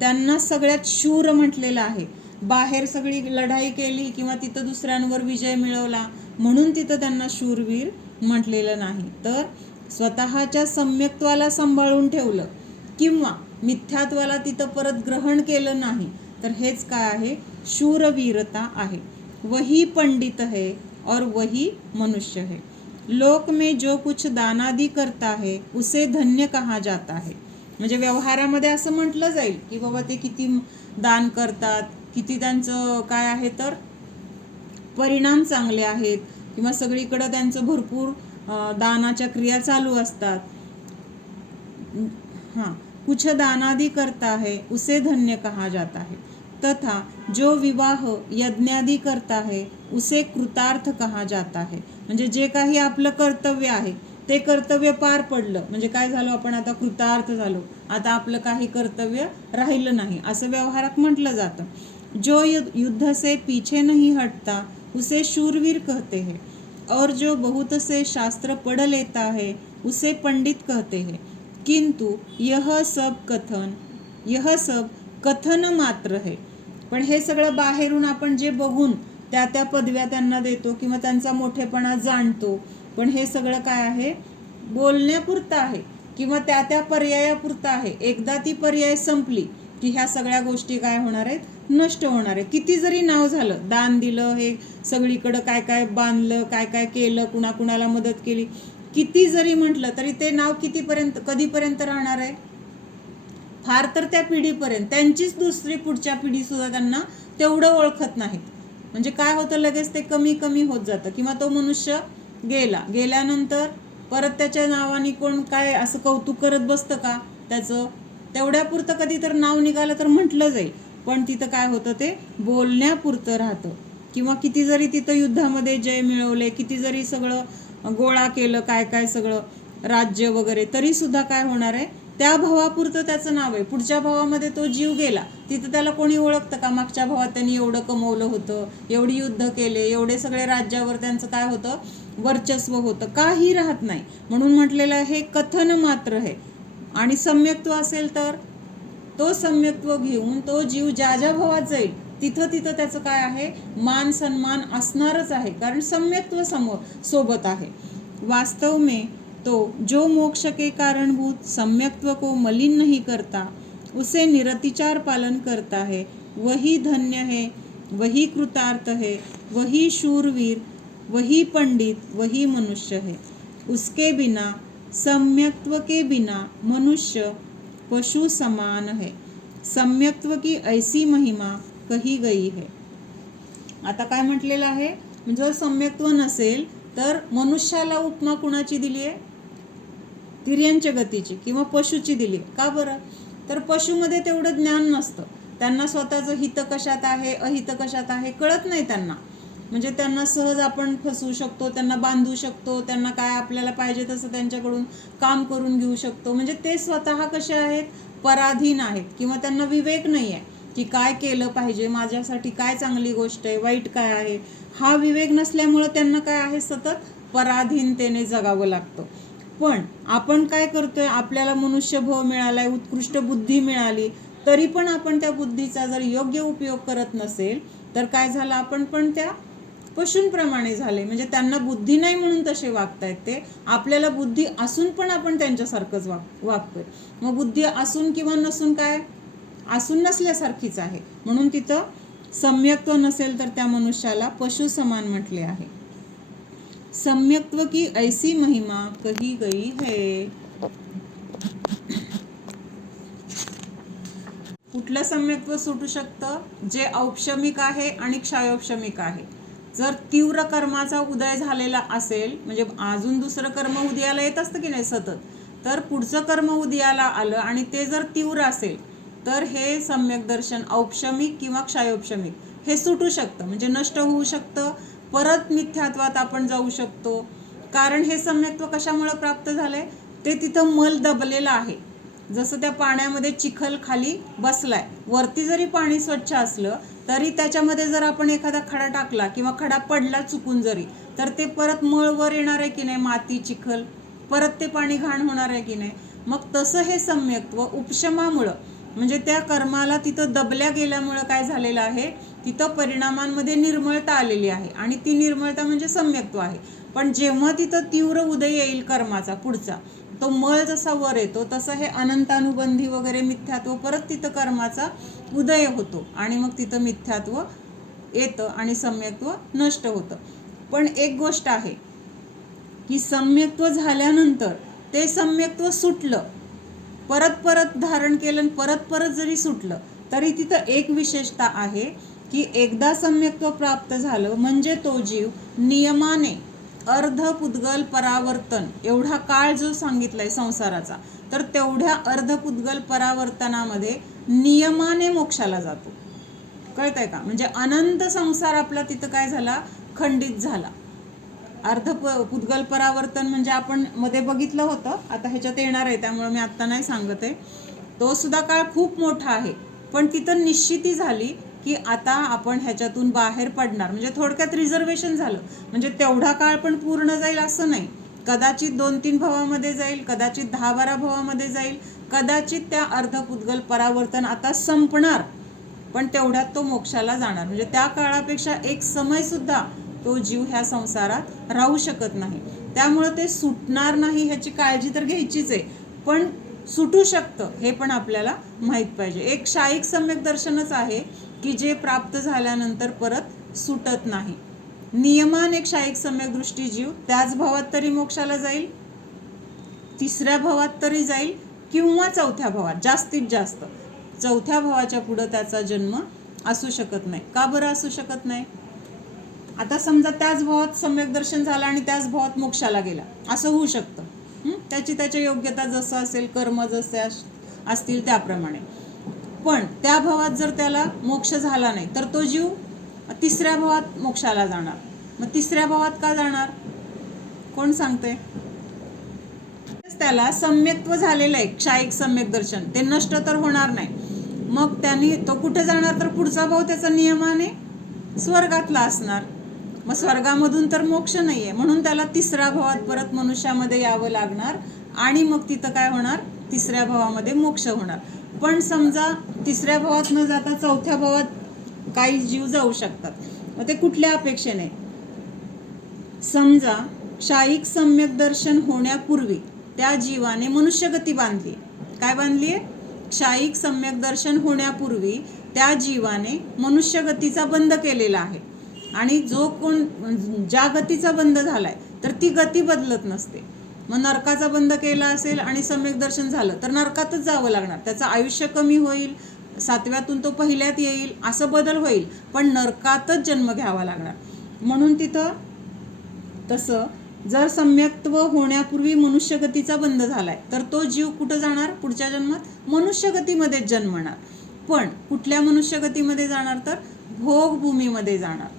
त्यांना सगळ्यात शूर म्हटलेलं आहे. बाहेर सगळी लढाई केली किंवा तिथं दुसऱ्यांवर विजय मिळवला म्हणून तिथं त्यांना शूरवीर म्हटलेलं नाही, तर स्वतःच्या सम्यक्त्वाला सांभाळून ठेवलं किंवा मिथ्यात्वाला तिथं परत ग्रहण केलं नाही, तर हेच काय आहे, शूरवीरता आहे. वही पंडित है और वही मनुष्य है. लोक में जो कुछ दानादी करता है उसे धन्य कहा जाता है. म्हणजे व्यवहारामध्ये असं म्हटलं जाईल की बाबा ते किती दान करतात, किती त्यांचं काय आहे तर परिणाम चांगले आहेत किंवा सगळीकडं त्यांचं भरपूर दानाच्या क्रिया चालू असतात. हाँ, कुछ दानादि करता है उसे धन्य कहा जाता है. तथा जो विवाह यज्ञादि करता है उसे कृतार्थ कहा जाता है. म्हणजे जे काही आपलं कर्तव्य आहे ते कर्तव्य पार पडलं म्हणजे काय झालं, आपण आता कृतार्थ झालो, आता आपलं काही कर्तव्य राहिलं नाही असं व्यवहारात म्हटलं जातं. जो युद्ध से पीछे नहीं हटता उसे शूरवीर कहते हैं और जो बहुत से शास्त्र पढ़ लेता है उसे पंडित कहते हैं. किंतु यह सब कथन मात्र है. पण हे सगळं बाहेरून आपण जे बघून त्या पदव्या त्यांना देतो किंवा त्यांचा मोठेपणा जाणतो, पण हे सगळं काय आहे, बोलण्यापुरतं आहे किंवा त्या पर्यायापुरतं आहे. एकदा ती पर्याय संपली की ह्या सगळ्या गोष्टी काय होणार आहेत, नष्ट होणार आहे. किती जरी नाव झालं, दान दिलं, हे सगळीकडं काय काय बांधलं, काय काय केलं, कुणाकुणाला मदत केली, किती जरी म्हटलं तरी ते नाव कधीपर्यंत राहणार आहे, फार तर त्या पिढीपर्यंत. त्यांचीच दुसरी पुढच्या पिढी सुद्धा त्यांना तेवढं ओळखत नाहीत. म्हणजे काय होतं, लगेच ते कमी कमी होत जातं किंवा तो मनुष्य गेल्यानंतर परत त्याच्या नावाने कोण काय असं कौतुक करत बसतं का त्याचं. तेवढ्यापुरतं कधी तर नाव निघालं तर म्हटलं जाईल, पण तिथं काय होतं, ते बोलण्यापुरतं राहतं. किंवा किती जरी तिथं युद्धामध्ये जय मिळवले, किती जरी सगळं गोळा केलं, काय काय सगळं राज्य वगैरे, तरी सुद्धा काय होणार आहे, त्या भावापुरतं त्याचं नाव आहे. पुढच्या भावामध्ये तो जीव गेला, तिथं त्याला कोणी ओळखतं का, मागच्या भावात त्यांनी एवढं कमवलं होतं, एवढी युद्ध केले, एवढे सगळे राज्यावर त्यांचं काय होतं, वर्चस्व होतं, काही राहत नाही. म्हणून म्हटलेलं हे कथन मात्र आहे. आणि सम्यक्त्व असेल तर तो सम्यक्त्व घेऊन तो जीव ज्या भावात जाईल तिथं त्याचं काय आहे, मान सन्मान असणारच आहे, कारण सम्यक्त्व सोबत आहे. वास्तव में तो जो मोक्ष के कारणभूत सम्यक्त्व को मलिन नहीं करता, उसे निरतिचार पालन करता है, वही धन्य है, वही कृतार्थ है, वही शूरवीर, वही पंडित, वही मनुष्य है. उसके बिना, सम्यक्त्व के बिना मनुष्य पशु समान है. सम्यक्त्व की ऐसी महिमा कही गई है. आता काय म्हटलेलं आहे, जर सम्यक्त्व नसेल तर मनुष्याला उपमा कुणाची दिली आहे, तिर्यंच्या गतीची किंवा पशुची दिली. का बरं, तर पशुमध्ये तेवढं ज्ञान नसतं, त्यांना स्वतःचं हित कशात आहे अहित कशात आहे कळत नाही त्यांना. म्हणजे त्यांना सहज आपण फसवू शकतो, त्यांना बांधू शकतो, त्यांना काय आपल्याला पाहिजे तसं त्यांच्याकडून काम करून घेऊ शकतो. म्हणजे ते स्वतः कसे आहेत, पराधीन आहेत किंवा त्यांना विवेक नाही आहे की काय केलं पाहिजे, माझ्यासाठी काय चांगली गोष्ट आहे, वाईट काय आहे, हा विवेक नसल्यामुळं त्यांना काय आहे, सतत पराधीनतेने जगावं लागतं. पण आपण काय करतोय, आपल्याला मनुष्यभाव मिळालाय, उत्कृष्ट बुद्धी मिळाली, तरी पण आपण त्या बुद्धीचा जर योग्य उपयोग करत नसेल तर काय झालं, आपण पण त्या पशूंप्रमाणे झाले. म्हणजे त्यांना बुद्धी नाही म्हणून तसे वागतायत ते, आपल्याला बुद्धी असून पण आपण त्यांच्यासारखंच वागतोय. मग बुद्धी असून किंवा नसून काय, असून नसल्यासारखीच आहे. म्हणून तिथं सम्यक्त्व नसेल तर त्या मनुष्याला पशु समान म्हटले आहे. सम्यक्त्व की ऐसी महिमा कही गई है. कुठलं सम्यक्त्व सुटू शकतं, जे औपशमिक आहे आणि क्षयोपशमिक आहे. जर तीव्र कर्माचा उदय झालेला असेल, म्हणजे अजून दुसरं कर्म उदयाला येत असतं की नाही सतत, तर पुढचं कर्म उदयाला आलं आणि ते जर तीव्र असेल तर हे सम्यक दर्शन औपशमिक किंवा क्षयोपशमिक हे सुटू शकतं, म्हणजे नष्ट होऊ शकतं, परत मिथ्यात्वात आपण जाऊ शकतो. कारण हे सम्यक्त्व कशामुळे प्राप्त झालंय, ते तिथं मल दबलेला आहे. जसं त्या पाण्यामध्ये चिखल खाली बसलाय, वरती जरी पाणी स्वच्छ असलं तरी त्याच्यामध्ये जर आपण एखादा खडा टाकला किंवा खडा पडला चुकून जरी, तर ते परत मळ वर येणार आहे की नाही, माती चिखल, परत ते पाणी घाण होणार आहे की नाही. मग तसं हे सम्यक्त्व उपशमामुळं, म्हणजे त्या कर्माला तिथं दबल्या गेल्यामुळं काय झालेलं आहे, तिथं परिणामांमध्ये निर्मळता आलेली आहे आणि ती निर्मळता म्हणजे सम्यक्त्व आहे. पण जेव्हा तिथं तीव्र उदय येईल कर्माचा पुढचा, तो मळ जसा वर येतो तसं हे अनंतानुबंधी वगैरे मिथ्यात्व परत तिथं कर्माचा उदय होतो आणि मग तिथं मिथ्यात्व येतं आणि सम्यक्त्व नष्ट होतं. पण एक गोष्ट आहे की सम्यक्त्व झाल्यानंतर ते सम्यक्त्व सुटलं, परत परत धारण केलं, परत परत जरी सुटलं तरी तिथं एक विशेषता आहे की एकदा सम्यक्त्व प्राप्त झालं म्हणजे तो जीव नियमाने अर्धपुद्गल परावर्तन एवढा काळ जो सांगितलाय संसाराचा, तर तेवढ्या अर्धपुद्गल परावर्तनामध्ये नियमाने मोक्षाला जातो. कळतंय का, म्हणजे अनंत संसार आपला तिथं काय झाला, खंडित झाला. अर्धपुद्गल परावर्तन म्हणजे आपण मध्ये बघितलं होतं, आता ह्याच्यात येणार आहे त्यामुळे मी आत्ता नाही सांगत आहे. तो सुद्धा काळ खूप मोठा आहे, पण तिथं निश्चिती झाली की आता आपण ह्याच्यातून बाहेर पडणार, म्हणजे थोडक्यात रिझर्वेशन झालं. म्हणजे तेवढा काळ पण पूर्ण जाईल असं नाही, कदाचित 2-3 भावामध्ये जाईल, कदाचित 10-12 भावामध्ये जाईल, कदाचित त्या अर्धपुद्गल परावर्तन आता संपणार, पण तेवढ्यात तो मोक्षाला जाणार. म्हणजे त्या काळापेक्षा एक समय सुद्धा तो जीव ह्या संसारात राहू शकत नाही. त्यामुळं ते सुटणार नाही ह्याची काळजी तर घ्यायचीच आहे, पण सुटू शकतं हे पण आपल्याला माहीत पाहिजे. एक क्षायिक सम्यक दर्शनच आहे की जे प्राप्त झाल्यानंतर परत सुटत नाही. नियमाने क्षायिक सम्यक दृष्टी जीव त्याच भावात तरी मोक्षाला जाईल, 3ऱ्या भावात तरी जाईल किंवा 4थ्या भावात, जास्तीत जास्त 4थ्या भावाच्या पुढं त्याचा जन्म असू शकत नाही. का बरं असू शकत नाही, आता समजा त्याच भावात सम्यक दर्शन झालं आणि त्याच भावात मोक्षाला गेला, असं होऊ शकतं. त्याची योग्यता जसं असेल, कर्म जसे असतील त्याप्रमाणे. पण त्या भावात जर त्याला मोक्ष झाला नाही तर तो जीव 3ऱ्या भावात मोक्षाला जाणार. मग 3ऱ्या भावात का जाणार, कोण सांगते, त्याला सम्यक्त्व झालेलं आहे क्षायिक सम्यक दर्शन, ते नष्ट तर होणार नाही. मग त्यांनी तो कुठे जाणार, तर पुढचा भाव त्याचा नियमाने स्वर्गातला असणार. मग स्वर्गामधून तर मोक्ष नाहीये, म्हणून त्याला 3ऱ्या भावात परत मनुष्यामध्ये यावं लागणार आणि मग तिथं काय होणार, 3ऱ्या भावामध्ये मोक्ष होणार. पण समजा 3ऱ्या भावात न जाता 4थ्या भावात काही जीव जाऊ शकतात, मग ते कुठल्या अपेक्षेने, समजा क्षायिक सम्यक दर्शन होण्यापूर्वी त्या जीवाने मनुष्यगती बांधली. काय बांधली आहे, क्षायिक सम्यक दर्शन होण्यापूर्वी त्या जीवाने मनुष्यगतीचा बंध केलेला आहे आणि जो कोण ज्या गतीचा बंध झालाय तर ती गती बदलत नसते. मग नरकाचा बंध केला असेल आणि सम्यक दर्शन झालं तर नरकातच जावं लागणार, त्याचं आयुष्य कमी होईल, 7व्यातून तो 1ल्यात येईल, असं बदल होईल, पण नरकातच जन्म घ्यावा लागणार. म्हणून तिथं तसं जर सम्यक्त्व होण्यापूर्वी मनुष्यगतीचा बंध झालाय तर तो जीव कुठं जाणार, पुढच्या जन्मात मनुष्यगतीमध्येच जन्मणार. पण कुठल्या मनुष्यगतीमध्ये जाणार, तर भोगभूमीमध्ये जाणार.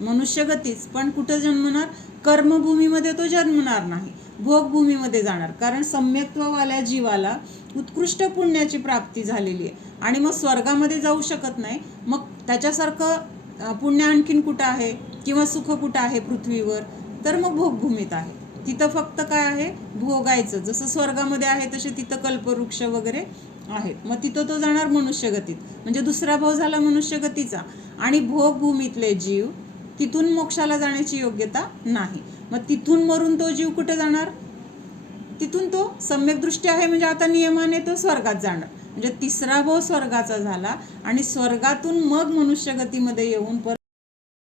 मनुष्यगतीच, पण कुठं जन्मणार, कर्मभूमीमध्ये तो जन्मणार नाही, भोगभूमीमध्ये जाणार. कारण सम्यक्त्ववाल्या जीवाला उत्कृष्ट पुण्याची प्राप्ती झालेली आहे आणि मग स्वर्गामध्ये जाऊ शकत नाही. मग त्याच्यासारखं पुण्य आणखीन कुठं आहे किंवा सुख कुठं आहे पृथ्वीवर, तर मग भोगभूमीत आहे. तिथं फक्त काय आहे, भोगायचं. जसं स्वर्गामध्ये आहे तसे तिथं कल्पवृक्ष वगैरे आहेत. मग तिथं तो जाणार मनुष्यगतीत, म्हणजे 2रा भाव झाला मनुष्यगतीचा. आणि भोगभूमीतले जीव तिथून मोक्षाला जाण्याची योग्यता नाही. मग तिथून मरून तो जीव कुठे जाणार, तिथून तो सम्यक दृष्टी आहे म्हणजे आता नियमाने तो स्वर्गात जाणार. म्हणजे 3रा भाव स्वर्गाचा झाला आणि स्वर्गातून मग मनुष्यगतीमध्ये येऊन